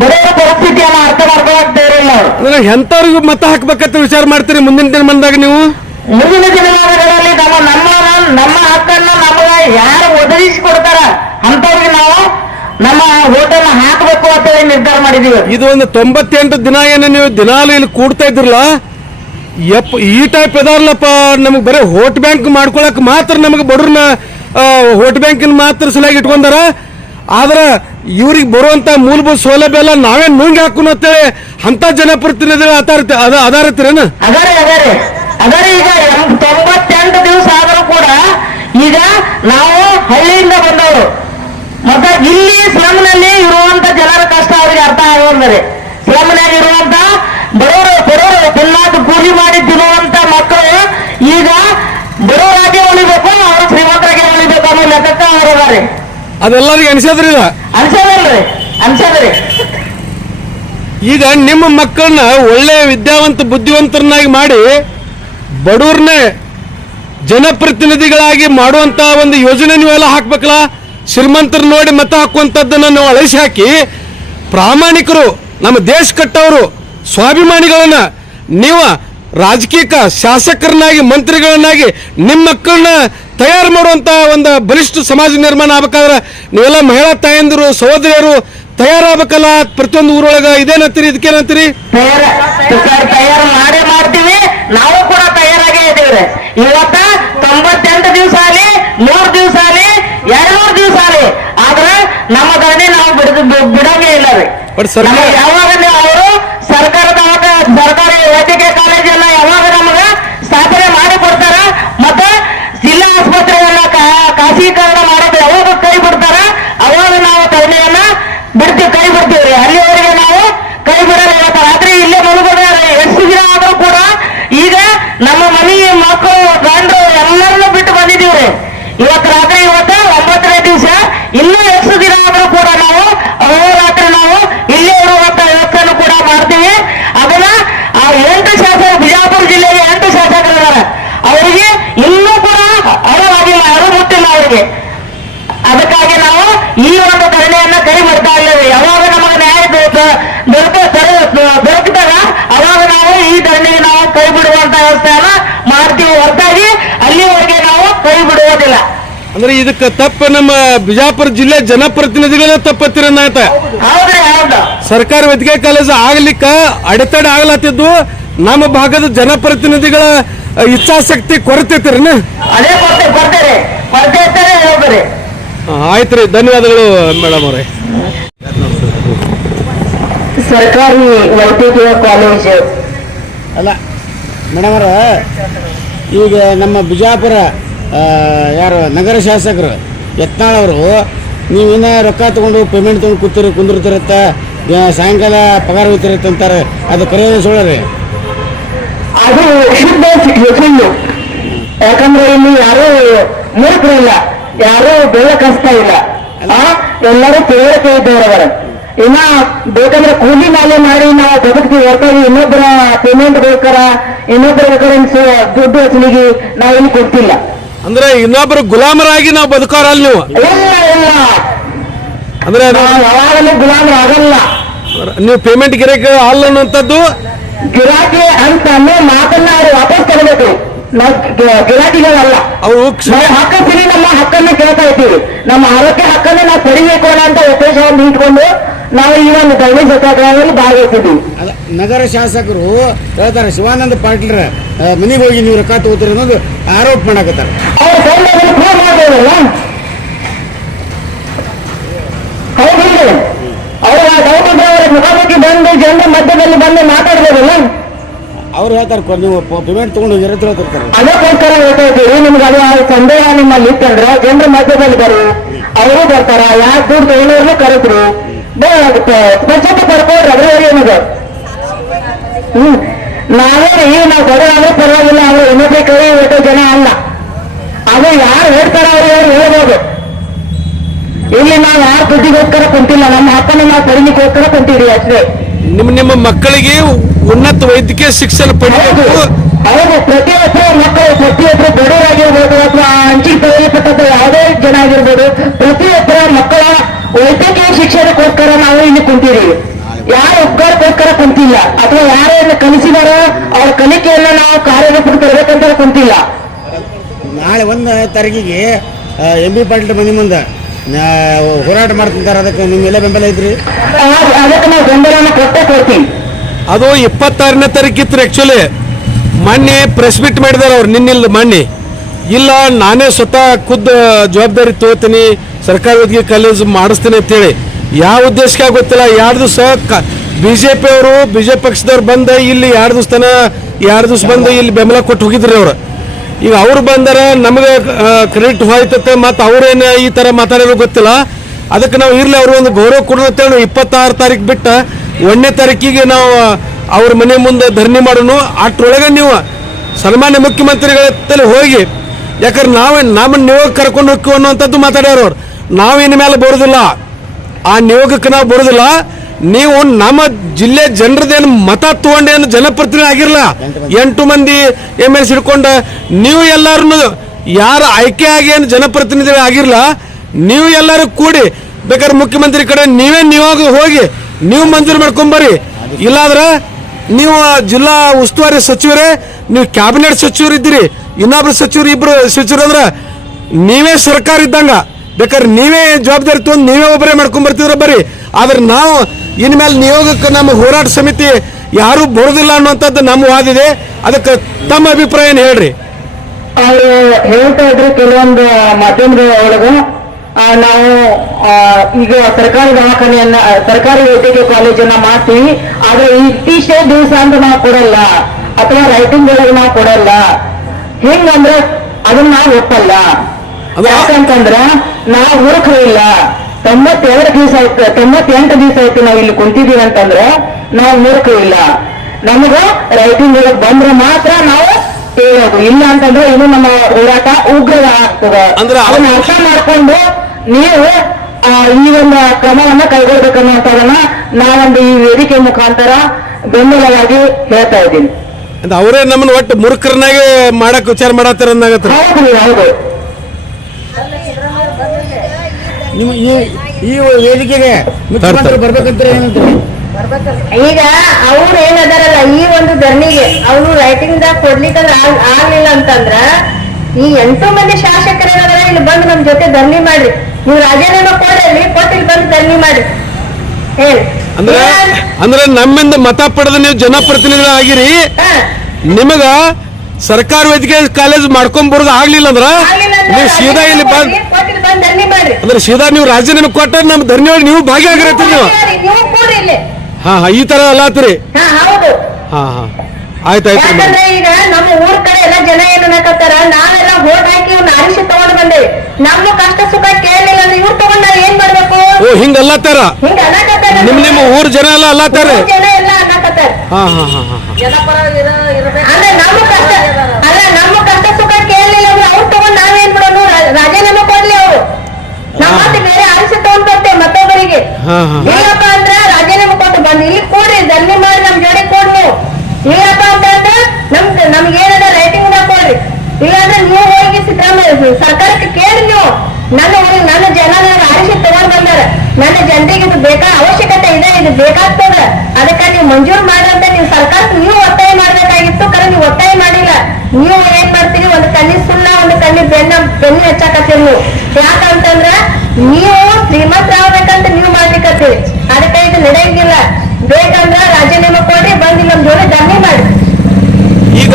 ಬಡವರ ಪರಿಸ್ಥಿತಿಯನ್ನ ಅರ್ಥ ಮಾಡ್ಕೊಳಕ್ತಾ ಇರಲಿಲ್ಲ ಅವ್ರು. ಎಂತವ್ರಿಗೂ ಮತ ಹಾಕ್ಬೇಕಂತ ವಿಚಾರ ಮಾಡ್ತೀರಿ ಮುಂದಿನ ದಿನ ಬಂದಾಗ ನೀವು? ಮುಂದಿನ ದಿನಮಾನಗಳಲ್ಲಿ ನಮ್ಮ ನಮ್ಮ ನಮ್ಮ ಹಕ್ಕನ್ನ ನಮಗ ಯಾರು ಒದಗಿಸಿ ಕೊಡ್ತಾರ ಅಂತವ್ರಿಗೆ ನಾವು ನಮ್ಮ ಹೋಟೆಲ್ ಹಾಕಬೇಕು ಅಂತ ನಿರ್ಧಾರ ಮಾಡಿದೀವಿ. ಇದು ಒಂದು ತೊಂಬತ್ತೆಂಟು ದಿನ ಏನು ನೀವು ದಿನಾಲು ಇಲ್ಲಿ ಕೂಡ್ತಾ ಇದ್ರಲ್ಲ? ಯಪ್ಪ, ಈ ಟೈಪ್ ಇದಾರಲ್ಲಪ್ಪ ನಮಗೆ ಬರೀ ವೋಟ್ ಬ್ಯಾಂಕ್ ಮಾಡ್ಕೊಳಕ್ ಮಾತ್ರ ನಮಗೆ ಬಡ್ರನ್ನ ಹೋಟ್ ಬ್ಯಾಂಕಿನ ಮಾತ್ರ ಸಲುವಾಗಿ ಇಟ್ಕೊಂಡಾರ. ಆದ್ರೆ ಇವ್ರಿಗೆ ಬರುವಂತ ಮೂಲಭೂತ ಸೌಲಭ್ಯ ಎಲ್ಲ ನಾವೇ ನುಂಗಿ ಹಾಕೋಣ ಅಂತೇಳಿ ಅಂತ ಜನಪ್ರತಿನಿಧಿಗಳು ಅದಾರ ಅದ ಅದಾರತಿರೇನ ಅದರೇ ಅದರೇ ಅದರೇ ಈಗ ತೊಂಬತ್ತೆಂಟು ದಿವಸ ಆದರೂ ಕೂಡ ಈಗ ನಾವು ಹಳ್ಳಿಯಿಂದ ಬಂದವರು. ಮತ್ತೆ ಇಲ್ಲಿ ಸ್ಲಮ್ನಲ್ಲಿ ಇರುವಂತ ಜನರ ಕಷ್ಟ ಅವರಿಗೆ ಅರ್ಥ ಆಗೋದ್ರೆ ಸ್ಲಮ್ನಾಗ ಇರುವಂತ ಬಡವರು ಬಡವರು ತಿನ್ನಾಕ ಕೂಲಿ ಮಾಡಿ ತಿನ್ನುವಂತ ಮಕ್ಕಳು ಈಗ ಬಡವರಾಗೆ ಉಳಿಬೇಕು ಅವರು ಶ್ರೀಮಂತರಾಗೆ ಉಳಿಬೇಕು ಅನ್ನೋ ಲೆಕ್ಕಕ್ಕೆ ಅವರಿದ್ದಾರೆ. ಅದೆಲ್ಲರಿಗೆ ಅನಿಸದ್ರಿ ಇದ ಅನ್ಸದಲ್ರಿ ಅನ್ಸದ್ರಿ. ಈಗ ನಿಮ್ಮ ಮಕ್ಕಳನ್ನ ಒಳ್ಳೆ ವಿದ್ಯಾವಂತ ಬುದ್ಧಿವಂತರನ್ನಾಗಿ ಮಾಡಿ ಬಡವ್ರನ್ನೇ ಜನಪ್ರತಿನಿಧಿಗಳಾಗಿ ಮಾಡುವಂತ ಒಂದು ಯೋಜನೆ ನೀವೆಲ್ಲ ಹಾಕ್ಬೇಕಲ್ಲ? ಶ್ರೀಮಂತರು ನೋಡಿ ಮತ ಹಾಕುವಂಥದ್ದನ್ನ ನಾವು ಅಳಿಸಿ ಹಾಕಿ ಪ್ರಾಮಾಣಿಕರು ನಮ್ಮ ದೇಶ ಕಟ್ಟವರು ಸ್ವಾಭಿಮಾನಿಗಳನ್ನ ನೀವು ರಾಜಕೀಯ ಶಾಸಕರನ್ನಾಗಿ ಮಂತ್ರಿಗಳನ್ನಾಗಿ ನಿಮ್ಮ ಮಕ್ಕಳನ್ನ ತಯಾರು ಮಾಡುವಂತ ಒಂದು ಬಲಿಷ್ಠ ಸಮಾಜ ನಿರ್ಮಾಣ ಆಗ್ಬೇಕಾದ್ರೆ ನೀವೆಲ್ಲ ಮಹಿಳಾ ತಾಯಂದಿರು ಸಹೋದರಿಯರು ತಯಾರಾಗಬೇಕಲ್ಲ ಪ್ರತಿಯೊಂದು ಊರೊಳಗ. ಇದೇನಂತೀರಿ ಇದಕ್ಕೇನಂತೀರಿ? ತಯಾರ ಮಾಡೇ ಮಾಡ್ತೀವಿ. ನಾವು ಕೂಡ ತಯಾರಾಗೇ ಇದ್ದೀವಿ ಇವತ್ತ ತೊಂಬತ್ತೆಂಟು ದಿವಸ ಆಗಲಿ ಮೂರ್ ದಿವಸ ಆಗಲಿ ಎರಡ್ ಮೂರ್ ದಿವಸ ಆಗಲಿ. ಆದ್ರೆ ನಮ್ಮ ಧರಣಿ ನಾವು ಬಿಡಂಗೇ ಇಲ್ಲ ರೀ. ಯಾವಾಗ ನೀವು ಅವರು ಸರ್ಕಾರದ ಮತ್ತ ಸರ್ಕಾರಿ ವೈದ್ಯಕೀಯ ಕಾಲೇಜನ್ನ ಯಾವಾಗ ನಮಗ ಸ್ಥಾಪನೆ ಮಾಡಿ ಕೊಡ್ತಾರ ಮತ್ತೆ ಜಿಲ್ಲಾ ಆಸ್ಪತ್ರೆಯನ್ನ ಕಾ- ಖಾಸಗೀಕರಣ ಮಾಡೋದು ಯಾವಾಗ ಕೈ ಬಿಡ್ತಾರ ಅವಾಗ ನಾವು ಧರಣಿಯನ್ನ ಬಿಡ್ತೀವಿ ಕೈ ಬಿಡ್ತೀವಿ ಅಲ್ಲಿವರೆಗೆ ನಾವು ಕೈ ಬಿಡಲ್ಲ ಇವತ್ತು ರಾತ್ರಿ ಇಲ್ಲೇ ಮಲಗೋದ ಎಷ್ಟು ದಿನ ಆದ್ರೂ ಕೂಡ ಈಗ ನಮ್ಮ ಮನೆ ಮಕ್ಕಳು ಗಂಡರು ಎಲ್ಲರನ್ನೂ ಬಿಟ್ಟು ಬಂದಿದ್ದೀವ್ರಿ ಇವತ್ತು ರಾತ್ರಿ ಇವತ್ತು ಒಂಬತ್ತನೇ ದಿವಸ ಇನ್ನೂ ಎಷ್ಟು ದಿನ ಆದ್ರೂ ಕೂಡ ನಾವು ರಾತ್ರಿ ನಾವು ಇಲ್ಲೇ ಇರುವಂತ ವ್ಯವಸ್ಥೆಯನ್ನು ಕೂಡ ಮಾಡ್ತೀವಿ ಅದನ್ನ ಆ ಎಂಟು ಶಾಸಕ ಬಿಜಾಪುರ ಜಿಲ್ಲೆಗೆ ಎಂಟು ಶಾಸಕರಿದ್ದಾರೆ ಅವರಿಗೆ ಇನ್ನೂ ಕೂಡ ಅರಿವಾಗಿಲ್ಲ ಅರಿವು ಮುಟ್ಟಿಲ್ಲ ಅವರಿಗೆ ಅದಕ್ಕಾಗಿ ನಾವು ಈ ಒಂದು ಧರಣಿಯನ್ನ ಕೈ ಬಿಡ್ತಾ ಇದ್ದೇವೆ ಯಾವಾಗ ನಮಗೆ ನ್ಯಾಯ ದೊರಕ- ದೊರಕ- ದೊರ- ದೊರಕಿದಾಗ ಅವಾಗ ನಾವು ಈ ಧರಣಿಗೆ ನಾವು ಕೈ ಬಿಡುವಂತ ವ್ಯವಸ್ಥೆಯನ್ನ ಮಾಡ್ತೀವಿ ಹೊರತಾಗಿ ಅಲ್ಲಿವರೆಗೆ ನಾವು ಕೈ ಬಿಡುವುದಿಲ್ಲ ಅಂದ್ರೆ ಇದಕ್ಕೆ ತಪ್ಪ ನಮ್ಮ ಬಿಜಾಪುರ ಜಿಲ್ಲೆ ಜನಪ್ರತಿನಿಧಿಗಳೇ ತಪ್ಪತ್ತಿರ ಸರ್ಕಾರ ವೈದ್ಯಕೀಯ ಕಾಲೇಜು ಆಗ್ಲಿಕ್ಕ ಅಡೆತಡೆ ಆಗ್ಲತ್ತಿದ್ದು ನಮ್ಮ ಭಾಗದ ಜನಪ್ರತಿನಿಧಿಗಳ ಇಚ್ಛಾಶಕ್ತಿ ಕೊರತೈತಿರನ? ರೀ. ಆಯ್ತ್ರಿ ಧನ್ಯವಾದಗಳು ಮೇಡಮ್ ಅವರೇ. ಸರ್ಕಾರಿ ವೈದ್ಯಕೀಯ ಕಾಲೇಜು. ಅಲ್ಲ ಮೇಡಮ್ ಅವರ ಈಗ ನಮ್ಮ ಬಿಜಾಪುರ ಯಾರು ನಗರ ಶಾಸಕರು ಯತ್ನಾಳವರು ನೀವು ಇನ್ನೂ ರೊಕ್ಕ ತೊಗೊಂಡು ಪೇಮೆಂಟ್ ತೊಗೊಂಡು ಕೂತಿರಿ, ಕುಂದಿರ್ತಿರತ್ತ ಸಾಯಂಕಾಲ ಪಗಾರ ಹೋಗ್ತಿರತ್ತೆ ಅಂತಾರೆ. ಅದು ಕರೆಯೋದು ಸುಳ್ಳ್ರಿ. ಅದು ಶುದ್ಧ ಸುಳ್ಳು. ಯಾಕಂದ್ರೆ ಇಲ್ಲಿ ಯಾರು ಮೂರ್ಖರಿಲ್ಲ ಯಾರು ಬೆಳಕಸ್ತಾ ಇಲ್ಲ. ಎಲ್ಲರೂ ತಿಳುವಳಿಕೆ ಇದ್ದವರವರು. ಇನ್ನ ಬೇಕಂದ್ರೆ ಕೂಲಿ ಮಾಲೆ ಮಾಡಿ ನಾವು ಬದುಕ್ತೀವಿ ಹೊರತಾಗಿ ಇನ್ನೊಬ್ಬರ ಪೇಮೆಂಟ್ ಬೇಕಾರ ಇನ್ನೊಬ್ಬರ ದುಡ್ಡು ವಸೂಲಿಗೆ ನಾವು ಇಲ್ಲಿ ಕೊಡ್ತಿಲ್ಲ. ಅಂದ್ರೆ ಇನ್ನೊಬ್ಬರು ಗುಲಾಮರಾಗಿ ನಾವು ಬದುಕೋರಲ್ಲ ನೀವು. ಇಲ್ಲ ಇಲ್ಲ. ಅಂದ್ರೆ ಗುಲಾಮರಾಗಲ್ಲ. ನೀವು ಪೇಮೆಂಟ್ ಗಿರಾಕಿ ಅಲ್ಲ ಅನ್ನುವಂಥದ್ದು? ಗಿರಾಕಿ ಅಂತ ಅನ್ನೋ ಮಾತನ್ನ ಅವ್ರು ವಾಪಸ್ ತಗೋಬೇಕು. ನಾವು ಗಿರಾಕಿಗಳಲ್ಲ. ಅವು ಕ್ಷಮೆ ನಾವು ಹಕ್ಕ ನಮ್ಮ ಹಕ್ಕನ್ನ ಕೇಳ್ತಾ ಇದ್ದೀವಿ. ನಮ್ಮ ಆರೋಗ್ಯ ಹಕ್ಕನ್ನ ನಾವು ಪಡಿಬೇಕು ಅಂತ ಉದ್ದೇಶವನ್ನು ಇಟ್ಕೊಂಡು ನಾವು ಈ ಒಂದು ಧರಣಿ ಸತ್ಯಾಗ್ರಹದಲ್ಲಿ ಭಾಗವಹಿಸಿದ್ವಿ ನಗರ ಶಾಸಕರು ಹೇಳ್ತಾರೆ ಶಿವಾನಂದ ಪಾಟೀಲ್ರ ಮನೆಗೆ ಹೋಗಿ ನೀವು ರೊಕ್ಕ ತಗೋತೀರಿ ಅನ್ನೋದು ಆರೋಪ ಮಾಡಕತ್ತಾರೆ. ಅವ್ರ ಮುಖಾಮುಖಿ ಬಂದು ಜನರ ಮಧ್ಯದಲ್ಲಿ ಬಂದು ಮಾತಾಡ್ಬೋದಲ್ಲ? ಅವ್ರು ಹೇಳ್ತಾರೆ ನೀವು ಪೇಮೆಂಟ್ ತಗೊಂಡು ಹೋಗಿರ ಹೇಳ್ತಿರ್ತಾರೆ ಅದಕ್ಕೋಸ್ಕರ ಹೇಳ್ತಾ ಇದ್ದೀವಿ ನಿಮ್ಗೆ ಅದು ಆ ಸಂದೇಹ ನಿಮ್ಮಲ್ಲಿ ಇತ್ತಂದ್ರೆ ಜನರ ಮಧ್ಯದಲ್ಲಿ ಬರು ಅವರು ಬರ್ತಾರ? ಯಾರು ದುಡ್ಡು ತಗೊಳ್ಳೋರ್ನು ಕರೆದ್ರು. ಸ್ವಚ್ಛತೆ ಪಡ್ಕೊಳ್ರಿ ಅದ್ರಲ್ಲಿ ಏನಿದೆ ಹ್ಮ್. ನಾವೇ ರೀ ನಾವು ಬಡವರಾದ್ರೆ ಪರವಾಗಿಲ್ಲ ಅವ್ರು ಇನ್ನೊಬ್ಬ ಕೈ ಎಷ್ಟೋ ಜನ ಅಲ್ಲ. ಅದು ಯಾರು ಹೇಳ್ತಾರ ಅವ್ರು ಹೇಳ್ಬೋದು. ಇಲ್ಲಿ ನಾವು ಯಾರು ದುಡ್ಡಿಗೋಸ್ಕರ ಕುಂತಿಲ್ಲ ನಮ್ಮ ಹಕ್ಕನ್ನು ನಾವು ಪಡಿಲಿಕ್ಕೋಸ್ಕರ ಕುಂತೀವಿ ಅಷ್ಟೇ. ನಿಮ್ಮ ನಿಮ್ಮ ಮಕ್ಕಳಿಗೆ ಉನ್ನತ ವೈದ್ಯಕೀಯ ಶಿಕ್ಷಣ ಪಡೆಯಬೇಕು ಹೌದು ಪ್ರತಿಯೊಬ್ಬರು ಮಕ್ಕಳು ಪ್ರತಿಯೊಬ್ಬರು ಬಡವರಾಗಿರ್ಬೋದು ಅಥವಾ ಅಂಚಿಗೆ ತೆಗೆಯಲ್ಪಟ್ಟಂತ ಯಾವುದೇ ಜನ ಆಗಿರ್ಬೋದು ಪ್ರತಿಯೊಬ್ಬರ ಮಕ್ಕಳ ವೈದ್ಯಕೀಯ ಶಿಕ್ಷಣಕ್ಕೋಸ್ಕರ ನಾವು ಇಲ್ಲಿ ಕುಂತೀರಿ ಯಾರು ಉಪಕಾರಕ್ಕೋಸ್ಕರ ಕುಂತಿಲ್ಲ ಅಥವಾ ಯಾರನ್ನು ಕಲಿಸಿದಾರ ಅವ್ರ ಕಲಿಕೆಯನ್ನ ನಾವು ಕಾರ್ಯರೂಪಕ್ಕೆ ತರಬೇಕಂತ ಕುಂತಿಲ್ಲ. ನಾಳೆ ಒಂದು ತಾರೀಕಿಗೆ ಎಂ ಬಿ ಪಾಟೀಲ್ ಮನೆ ಮುಂದೆ ಹೋರಾಟ ಮಾಡ್ತಿದ್ದಾರೆ. ಅದಕ್ಕೆ ನಿಮ್ಗೆಲ್ಲ ಬೆಂಬಲ ಐತ್ರಿ? ಅದಕ್ಕೆ ನಾವು ಬೆಂಬಲವನ್ನು ಕೊಟ್ಟೇ ಕೊಡ್ತೀವಿ ಅದು ಇಪ್ಪತ್ತಾರನೇ ತಾರೀಕಿತ್ತು ಆ್ಯಕ್ಚುಲಿ ಮೊನ್ನೆ ಪ್ರೆಸ್ ಮೀಟ್ ಮಾಡಿದಾರೆ ಅವ್ರು ನಿನ್ನಿಲ್ಲ ಮೊನ್ನೆ. ಇಲ್ಲ ನಾನೇ ಸ್ವತಃ ಖುದ್ದು ಜವಾಬ್ದಾರಿ ತಗೋತೀನಿ. ಸರ್ಕಾರಿ ವೈದ್ಯಕೀಯ ಕಾಲೇಜ್ ಮಾಡಿಸ್ತೇನೆ ಅಂತೇಳಿ. ಯಾವ ಉದ್ದೇಶಕ್ಕೆ ಗೊತ್ತಿಲ್ಲ. ಎರಡು ದಿವಸ ಬಿ ಜೆ ಪಿ ಅವರು ಬಿ ಜೆ ಪಕ್ಷದವ್ರು ಬಂದ ಇಲ್ಲಿ ಎರಡು ದಿವಸ ತನ ಎರಡು ದಿವಸ ಬಂದು ಇಲ್ಲಿ ಬೆಂಬಲ ಕೊಟ್ಟು ಹೋಗಿದ್ರಿ ಅವರು. ಈಗ ಅವ್ರು ಬಂದಾರ, ನಮಗೆ ಕ್ರೆಡಿಟ್ ಹೋಯ್ತತ್ತೆ ಮತ್ತು ಅವ್ರೇನು ಈ ಥರ ಮಾತಾಡೋದು ಗೊತ್ತಿಲ್ಲ. ಅದಕ್ಕೆ ನಾವು ಇರ್ಲಿ, ಅವರು ಒಂದು ಗೌರವ ಕೊಡೋದಂತೇಳಿ ಇಪ್ಪತ್ತಾರು ತಾರೀಕು ಬಿಟ್ಟು ಒಂದನೇ ತಾರೀಕಿಗೆ ನಾವು ಅವ್ರ ಮನೆ ಮುಂದೆ ಧರಣಿ ಮಾಡೋಣ. ಅಷ್ಟರೊಳಗೆ ನೀವು ಸನ್ಮಾನ್ಯ ಮುಖ್ಯಮಂತ್ರಿಗಳ ಹೋಗಿ, ಯಾಕಂದ್ರೆ ನಾವೇ ನಮ್ಮನ್ನು ನೀವು ಕರ್ಕೊಂಡು ಹೋಗ್ತೀವಿ ಅನ್ನುವಂಥದ್ದು ಮಾತಾಡ್ಯಾರ ಅವ್ರು. ನಾವೇನ ಮೇಲೆ ಬರೋದಿಲ್ಲ. ಆ ನಿಯೋಗಕ್ಕೆ ನಾವು ಬರೋದಿಲ್ಲ. ನೀವು ನಮ್ಮ ಜಿಲ್ಲೆ ಜನರದೇನು ಮತ ತಗೊಂಡೇನು ಜನಪ್ರತಿನಿಧಿ ಆಗಿರಲ್ಲ ಎಂಟು ಮಂದಿ ಎಂ ಎಲ್ ಸಿ ಹಿಡ್ಕೊಂಡು ನೀವು ಎಲ್ಲರೂ ಯಾರು ಆಯ್ಕೆ ಆಗಿ ಏನು ಜನಪ್ರತಿನಿಧಿ ಆಗಿರಲ್ಲ ನೀವು ಎಲ್ಲರೂ ಕೂಡಿ ಬೇಕಾದ್ರೆ ಮುಖ್ಯಮಂತ್ರಿ ಕಡೆ ನೀವೇ ನಿಯೋಗ ಹೋಗಿ ನೀವು ಮಂಜೂರು ಮಾಡ್ಕೊಂಬರ್ರಿ. ಇಲ್ಲಾದ್ರೆ ನೀವು ಜಿಲ್ಲಾ ಉಸ್ತುವಾರಿ ಸಚಿವರೇ, ನೀವು ಕ್ಯಾಬಿನೆಟ್ ಸಚಿವರು ಇದ್ದೀರಿ ಇನ್ನೊಬ್ರು ಸಚಿವರು, ಇಬ್ರು ಸಚಿವರು ಅಂದ್ರೆ ನೀವೇ ಸರ್ಕಾರ ಇದ್ದಂಗ. ಬೇಕಾದ್ರೆ ನೀವೇ ಜವಾಬ್ದಾರಿ ತಗೊಂಡು ನೀವೇ ಒಬ್ಬರೇ ಮಾಡ್ಕೊಂಡ್ ಬರ್ತಿದ್ರ ಬರ್ರಿ. ಆದ್ರೆ ನಾವು ಇನ್ಮೇಲೆ ನಿಯೋಗಕ್ಕೆ ನಮ್ಮ ಹೋರಾಟ ಸಮಿತಿ ಯಾರೂ ಬರೋದಿಲ್ಲ ಅನ್ನುವಂಥದ್ದು ನಮ್ಮ ವಾದಿದೆ. ಅದಕ್ಕೆ ತಮ್ಮ ಅಭಿಪ್ರಾಯ ಏನು ಹೇಳ್ರಿ? ಅವರು ಹೇಳ್ತಾ ಇದ್ರು ಕೆಲವೊಂದು ಮಾಧ್ಯಮದ ಒಳಗ. ನಾವು ಈಗ ಸರ್ಕಾರಿ ದವಾಖಾನೆಯನ್ನ ಸರ್ಕಾರಿ ವೈದ್ಯಕೀಯ ಕಾಲೇಜನ್ನ ಮಾಡ್ತೀವಿ. ಆದ್ರೆ ಇತ್ತೀಚೆ ದಿವಸ ಅಂತ ನಾವು ಕೊಡಲ್ಲ. ಅಥವಾ ರೈಟಿಂಗ್ ಒಳಗೆ ನಾವು ಕೊಡಲ್ಲ. ಹೆಂಗಂದ್ರೆ ಅದನ್ನ ನಾವು ಒಪ್ಪಲ್ಲ. ಯಾಕಂತಂದ್ರ ನಾವು ಮೂರ್ಖರು ಇಲ್ಲ. ತೊಂಬತ್ತೆರಡು ದಿವಸ ಆಯ್ತು ತೊಂಬತ್ತೆಂಟು ದಿವಸ ಆಯ್ತು ನಾವು ಇಲ್ಲಿ ಕುಂತಿದೀವಿ ಅಂತಂದ್ರ ನಾವು ಮೂರ್ಖರು ಇಲ್ಲ. ನಮಗ ರೈಟಿಂಗ್ ಒಳಗೆ ಬಂದ್ರೆ ಮಾತ್ರ ನಾವು ಹೇಳೋದು. ಇಲ್ಲ ಅಂತಂದ್ರೆ ಇನ್ನು ನಮ್ಮ ಹೋರಾಟ ಉಗ್ರ ಆಗ್ತದೆ. ಅದನ್ನ ಅರ್ಥ ಮಾಡ್ಕೊಂಡು ನೀವು ಈ ಒಂದು ಕ್ರಮವನ್ನ ಕೈಗೊಳ್ಬೇಕನ್ನುವಂತದನ್ನ ನಾವೊಂದು ಈ ವೇದಿಕೆ ಮುಖಾಂತರ ಬೆಂಬಲವಾಗಿ ಹೇಳ್ತಾ ಇದ್ದೀನಿ. ಅವರೇ ನಮ್ಮನ್ನ ಒಟ್ಟು ಮುರುಕರನಾಗೆ ಮಾಡಕ್ ವಿಚಾರ ಮಾಡತ್ತಾರ ಹೌದು ಹೌದು. ನಿಮ್ಮ ಈ ಈ ವೇದಿಕೆಗೆ ಮುಖ್ಯಮಂತ್ರಿ ಬರ್ಬೇಕಂತ ಏನಂತಾರೆ ಈಗ ಅವ್ರು ಏನದಾರಲ್ಲ ಈ ಒಂದು ಧರಣಿಗೆ ಅವ್ರು ರೈಟಿಂಗ್ ದಾಗ ಕೊಡ್ಲಿಕ್ಕಂದ್ರ ಆಗ್- ಆಗ್ಲಿಲ್ಲ ಅಂತಂದ್ರ ಈ ಎಂಟು ಮಂದಿ ಶಾಸಕರು ಏನದಾರ ಇಲ್ಲಿ ಬಂದು ನಮ್ ಜೊತೆ ಧರಣಿ ಮಾಡ್ರಿ. ನೀವು ರಾಜೀನಾಮೆ ಕೊಡ್ರಿ ಕೊಟ್ಟು ಇಲ್ಲಿ ಬಂದು ಧರಣಿ ಮಾಡ್ರಿ. ಹೇಳಿ. ಅಂದ್ರೆ ಅಂದ್ರೆ ನಮ್ಮಿಂದ ಮತ ಪಡೆದ ನೀವು ಜನಪ್ರತಿನಿಧಿಗಳು ಆಗಿರಿ. ನಿಮಗ ಸರ್ಕಾರ ವೈದ್ಯಕೀಯ ಕಾಲೇಜ್ ಮಾಡ್ಕೊಂಡ್ ಬರೋದು ಆಗ್ಲಿಲ್ಲ ಅಂದ್ರ ಆಗ್ಲಿಲ್ಲ ಅಂದ್ರೆ ನೀವು ಸೀದಾ ಇಲ್ಲಿ ಬಂದ್ ಅಂದ್ರೆ ಸೀದಾ ನೀವು ರಾಜೀನಾಮೆ ಕೊಟ್ಟ ನಮ್ಮ ಧನ್ಯವಾದ ನೀವು ಭಾಗಿಯಾಗಿರತ್ತೀರಿ ನೀವು? ನೀವು ಕೂಡ್ರಿ ಇಲ್ಲಿ. ಹಾ ಹಾ ಈ ತರ ಅಲ್ಲಾತ್ರಿ ಹಾ ಹೌದು. ಹಾ ಹಾ. ಆಯ್ತಾಯ್ತು ಯಾಕಂದ್ರೆ ಈಗ ನಮ್ಮ ಊರ್ ಕಡೆ ಎಲ್ಲ ಜನ ಏನ್ ಅನ್ನಕತ್ತಾರ? ನಾವೆಲ್ಲ ಹೋಟ್ ಹಾಕಿ ಇವ್ನ ಆರಿಸಿ ತಗೊಂಡ್ ಬಂದೆ ನಮ್ಮ ಕಷ್ಟ ಸುಖ ಕೇಳಲಿಲ್ಲ ಅಂದ್ರೆ ಇವ್ರು ತಗೊಂಡ್ ನಾವ್ ಏನ್ ಮಾಡ್ಬೇಕು? ಓ ಹಿಂಗ ಅಲ್ಲಾತಾರ ಹಿಂಗ ಅನ್ನಕತ್ತಾರ ನಿಮ್ ನಿಮ್ಮ ಊರ್ ಜನ ಎಲ್ಲ ಅಲ್ಲಾತಾರ ತರ ಜನ ಎಲ್ಲ ಅನ್ನಕತ್ತಾರ. ಹಾ ಹಾ ಹಾ ಹಾ ನಮ್ಮ ಕಷ್ಟ ಅಲ್ಲ ನಮ್ಮ ಕಷ್ಟ ಸುಖ ಕೇಳಲಿಲ್ಲ ಅಂದ್ರೆ ಅವ್ರು ತಗೊಂಡ್ ನಾವೇನ್ ಬಿಡೋದು ರಾ- ರಾಜೀನಾಮೆ ಕೊಡ್ಲಿ ಅವ್ರು ನಾವ್ ಮತ್ತೆ ಬೇರೆ ಆರಿಸಿ ತಗೊಂಡ್ ಬರ್ತೇವೆ ಮತ್ತೊಬ್ಬರಿಗೆ ಹಾ, ಹಾ. ಇಲ್ಲಪ್ಪ ಅಂದ್ರೆ ರಾಜೀನಾಮೆ ಕೊಟ್ಟು ಬಂದು ಇಲ್ಲಿ ಕೂಡಿ ಧರಣಿ ಮಾಡಿ ನಮ್ ಜೋಡಿ ಕೊಡ್ ನೀವು ಇಲ್ಲಪ್ಪ ಅಂತಂದ್ರೆ ನಮ್ ನಮ್ಗೆ ಏನದ ರೈಟಿಂಗ್ ಕೊಡ್ರಿ. ಇಲ್ಲಾಂದ್ರೆ ನೀವು ಹೋಗಿ ಸಿದ್ದರಾಮಯ್ಯ, ಸರ್ಕಾರಕ್ಕೆ ಕೇಳಿ ನೀವು. ನನ್ನ ನನ್ನ ಜನ ಆರಿಸಿ ತಗೊಂಡ್ ಬಂದಾರ. ನನ್ನ ಜನರಿಗೆ ಇದು ಬೇಕಾ, ಅವಶ್ಯಕತೆ ಇದೆ, ಇದು ಬೇಕಾಗ್ತದ. ಅದಕ್ಕೆ ನೀವು ಮಂಜೂರು ಮಾಡಂತ ನೀವು ಸರ್ಕಾರಕ್ಕೆ ನೀವು ಒತ್ತಾಯ ಮಾಡ್ಬೇಕಾಗಿತ್ತು, ಕರೆ ನೀವು ಒತ್ತಾಯ ಮಾಡಿಲ್ಲ. ನೀವು ಏನ್ ಮಾಡ್ತೀರಿ? ಒಂದು ಕಣ್ಣಿ ಸುಣ್ಣ, ಒಂದು ಕಣ್ಣಿ ಬೆನ್ನ, ಬೆನ್ನು ಹಚ್ಚಾಕತ್ತೀರಿ ನೀವು. ಯಾಕಂತಂದ್ರ ನೀವು ಶ್ರೀಮಂತರಾಗಬೇಕಂತ ನೀವು ಮಾಡ್ಲಿಕ್ಕತ್ತೀರಿ. ಅದಕ್ಕೆ ಇದು ನಡೆಯಂಗಿಲ್ಲ. ಬೇಕಂದ್ರ ರಾಜೀನಾಮೆ ಕೊಡ್ರಿ ಬಂದು ನಮ್ ಜೋಡಿ ಧರಣಿ ಮಾಡಿ. ಈಗ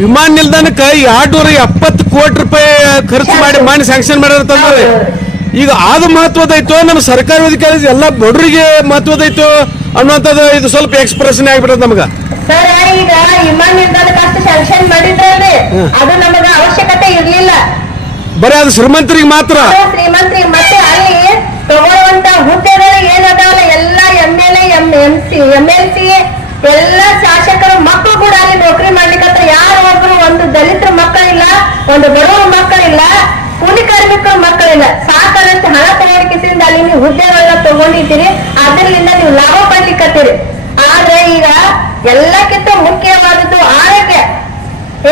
ವಿಮಾನ ನಿಲ್ದಾಣಕ್ಕೆ ಎರಡ್ನೂರ ಎಪ್ಪತ್ತು ಕೋಟಿ ರೂಪಾಯಿ ಖರ್ಚು ಮಾಡಿ ಮಾಡಿ ಸ್ಯಾಂಕ್ಷನ್ ಮಾಡಿರ್ತಾರೆ ಈಗ ಅದು ಮಹತ್ವದೈತೋ ನಮ್ಮ ಸರ್ಕಾರಿ ಅಧಿಕಾರಿ ಎಲ್ಲ ಬಡವರಿಗೆ ಮಹತ್ವದೈತೋ ಅನ್ನುವಂಥದ್ದು ಇದು ಸ್ವಲ್ಪ ಎಕ್ಸ್ಪ್ರೆಷನ್ ಆಗ್ಬಿಟ್ಟದ ನಮಗ. ಸರ್ ಈಗ ವಿಮಾನ ನಿಲ್ದಾಣಕ್ಕೆ ಅಷ್ಟು ಸ್ಯಾಂಕ್ಷನ್ ಮಾಡಿದ್ರಲ್ರಿ. ಅದು ನಮಗ ಅವಶ್ಯಕತೆ ಇರಲಿಲ್ಲ. ಬರೀ ಅದು ಶ್ರೀಮಂತರಿಗೆ ಮಾತ್ರ. ಶ್ರೀಮಂತರಿಗೆ ಮತ್ತೆ ಅಲ್ಲಿ ತಗೊಳ್ಳುವಂತ ಹುದ್ದೆಗಳು ಏನದಾವಲ್ಲ ಎಲ್ಲ M L M M C M L C ಎಲ್ಲ ಶಾಸಕರು ಮಕ್ಕಳು ಕೂಡ ಅಲ್ಲಿ ನೌಕರಿ ಮಾಡ್ಲಿಕ್ಕೆ ಯಾರು ಒಬ್ರು ಒಂದು ದಲಿತರ ಮಕ್ಕಳಿಲ್ಲ, ಒಂದು ಬಡವರ ಮಕ್ಕಳಿಲ್ಲ, ಕೂಲಿ ಕಾರ್ಮಿಕರ ಮಕ್ಕಳಿಲ್ಲ. ಸಾಕಷ್ಟು ಹಣ ತಯಾರಿಕೆಸಿಂದ ಅಲ್ಲಿ ನೀವು ಹುದ್ದೆಗಳನ್ನ ತಗೊಂಡಿದ್ದೀರಿ. ಅದರಿಂದ ನೀವು ಲಾಭ ಪಡ್ಲಿಕ್ಕತ್ತೀರಿ ಆದ್ರೆ ಈಗ ಎಲ್ಲಕ್ಕಿಂತ ಮುಖ್ಯವಾದದ್ದು ಆರೋಗ್ಯ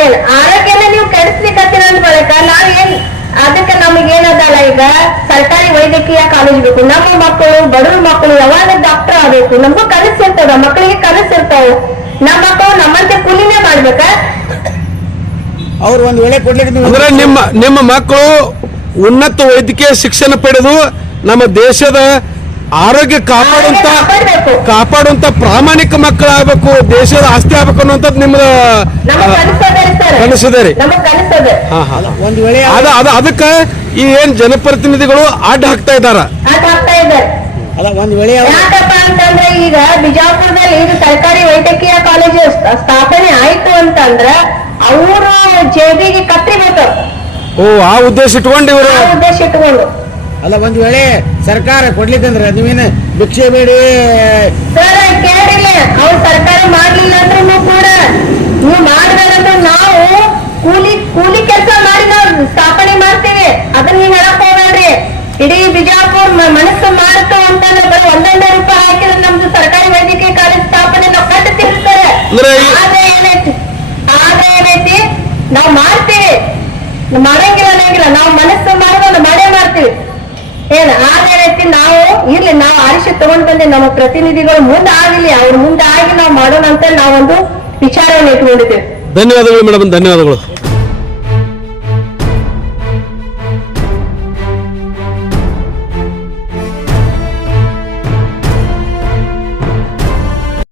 ಏನ್ ಆರೋಗ್ಯನ ನೀವು ಕೆಡಿಸ್ಲಿಕ್ಕತ್ತೀರ ಅಂದ ಬಳಿಕ ನಾವೇನ್ ಅದಕ್ಕೆ ನಮಗೆ ಏನದಲ್ಲ ಈಗ? ಸರ್ಕಾರಿ ವೈದ್ಯಕೀಯ ಕಾಲೇಜ್ ಬೇಕು. ನಮ್ಮ ಮಕ್ಕಳು ಬಡವ್ರ ಮಕ್ಕಳು ಯಾವಾಗ ಡಾಕ್ಟರ್ ಆಗ್ಬೇಕು? ನಮಗೂ ಕನಸಿರ್ತದ ಮಕ್ಕಳಿಗೆ ಕನಸಿರ್ತಾವ ನಮ್ಮ ಮಕ್ಕಳು ನಮ್ಮಂತೆ ಕೂಲಿನೇ ಮಾಡ್ಬೇಕ? ಅವ್ರು ಒಂದು ವೇಳೆ ಕೊಡ್ಲಿಕ್ಕೆ ಅಂದ್ರೆ ನಿಮ್ಮ ನಿಮ್ಮ ಮಕ್ಕಳು ಉನ್ನತ ವೈದ್ಯಕೀಯ ಶಿಕ್ಷಣ ಪಡೆದು ನಮ್ಮ ದೇಶದ ಆರೋಗ್ಯ ಕಾಪಾಡುವಂತ ಕಾಪಾಡುವಂತ ಪ್ರಾಮಾಣಿಕ ಮಕ್ಕಳಾಗಬೇಕು ದೇಶದ ಆಸ್ತಿ ಆಗ್ಬೇಕು ಅನ್ನುವಂಥದ್ದು ನಿಮ್ಮ ನಮಗ್ ಕನಸದ ರೀ. ನಮಗ್ ಕನಸದ. ಹಾ ಹಾ. ಒಂದು ವೇಳೆ ಅದ ಅದ ಅದಕ್ಕೆ ಈ ಏನ್ ಜನಪ್ರತಿನಿಧಿಗಳು ಅಡ್ಡ ಹಾಕ್ತಾ ಇದಾರ ಅಲ್ಲ ಒಂದು ವೇಳೆ ಯಾಕಪ್ಪ ಅಂತಂದ್ರೆ ಈಗ ಬಿಜಾಪುರದಲ್ಲಿ ಇದು ಸರ್ಕಾರಿ ವೈದ್ಯಕೀಯ ಕಾಲೇಜು ಸ್ಥ- ಸ್ಥಾಪನೆ ಆಯ್ತು ಅಂತಂದ್ರ ಅವರು ಜೇಬಿಗೆ ಕತ್ತಿಬೇಕು ಓ ಆ ಉದ್ದೇಶ ಇಟ್ಕೊಂಡು ಇವರು ಆ ಉದ್ದೇಶ ಇಟ್ಕೊಂಡು. ಅಲ್ಲ ಒಂದು ವೇಳೆ ಸರ್ಕಾರ ಕೊಡ್ಲಿಕ್ಕಂದ್ರೆ ನೀವೇನು ಭಿಕ್ಷೆ ಬೇಡಿ. ಸರ್ ಕೇಳಿಲ್ಲ ಅವ್ರು ಸರ್ಕಾರ ಮಾಡ್ಲಿಲ್ಲ ಅಂದ್ರೂ ಕೂಡ ನೀವು ಮಾಡ್ಬೇಕಂದ್ರೆ ನಾವು ಕೂಲಿ ಕೂಲಿ ಕೆಲಸ ಮಾಡಿ ನಾವು ಸ್ಥಾಪನೆ ಮಾಡ್ತೀವಿ. ಅದನ್ನ ನೀವು ಹೇಳಕ್ ಹೋಗ್ಬೇಡ್ರಿ. ಇಡೀ ಬಿಜಾಪುರ ಮನಸ್ಸು ಮಾಡ್ತು ಅಂತ ಬರೀ ಒಂದೊಂದೇ ರೂಪಾಯಿ ಹಾಕಿದ್ರೆ ನಮ್ದು ಸರ್ಕಾರಿ ವೈದ್ಯಕೀಯ ಕಾಲೇಜ್ ಸ್ಥಾಪನೆ ನಾವು ಕಟ್ಟು ತಿರ್ತಾರೆ ಅಂದ್ರೆ ಈ- ಆದ್ರೆ ಏನೈತಿ? ಆದ್ರೆ ಏನೈತಿ? ನಾವು ಮಾಡ್ತೀವಿ. ಮಾಡಂಗಿಲ್ಲ ಅನ್ನಂಗಿಲ್ಲ. ನಾವು ಮನಸ್ಸು ಮಾಡೋದು ಮಾಡೇ ಮಾಡ್ತೀವಿ. ಏನ್ ಆದ್ರೆ ರೀತಿ ನಾವು ಇರ್ಲಿ, ನಾವು ಆಯುಷ್ಯ ತಗೊಂಡ್ ಬಂದೆ ನಮ್ಮ ಪ್ರತಿನಿಧಿಗಳು ಮುಂದೆ ಆಗಿಲ್ಲ ಅವ್ರ ಮುಂದೆ ಆಗಿ ನಾವು ಮಾಡೋಣ ಅಂತ ನಾವೊಂದು ವಿಚಾರವನ್ನು ಇಟ್ಕೊಂಡಿದ್ದೇವೆ. ಧನ್ಯವಾದಗಳು ಮೇಡಮ್, ಧನ್ಯವಾದಗಳು.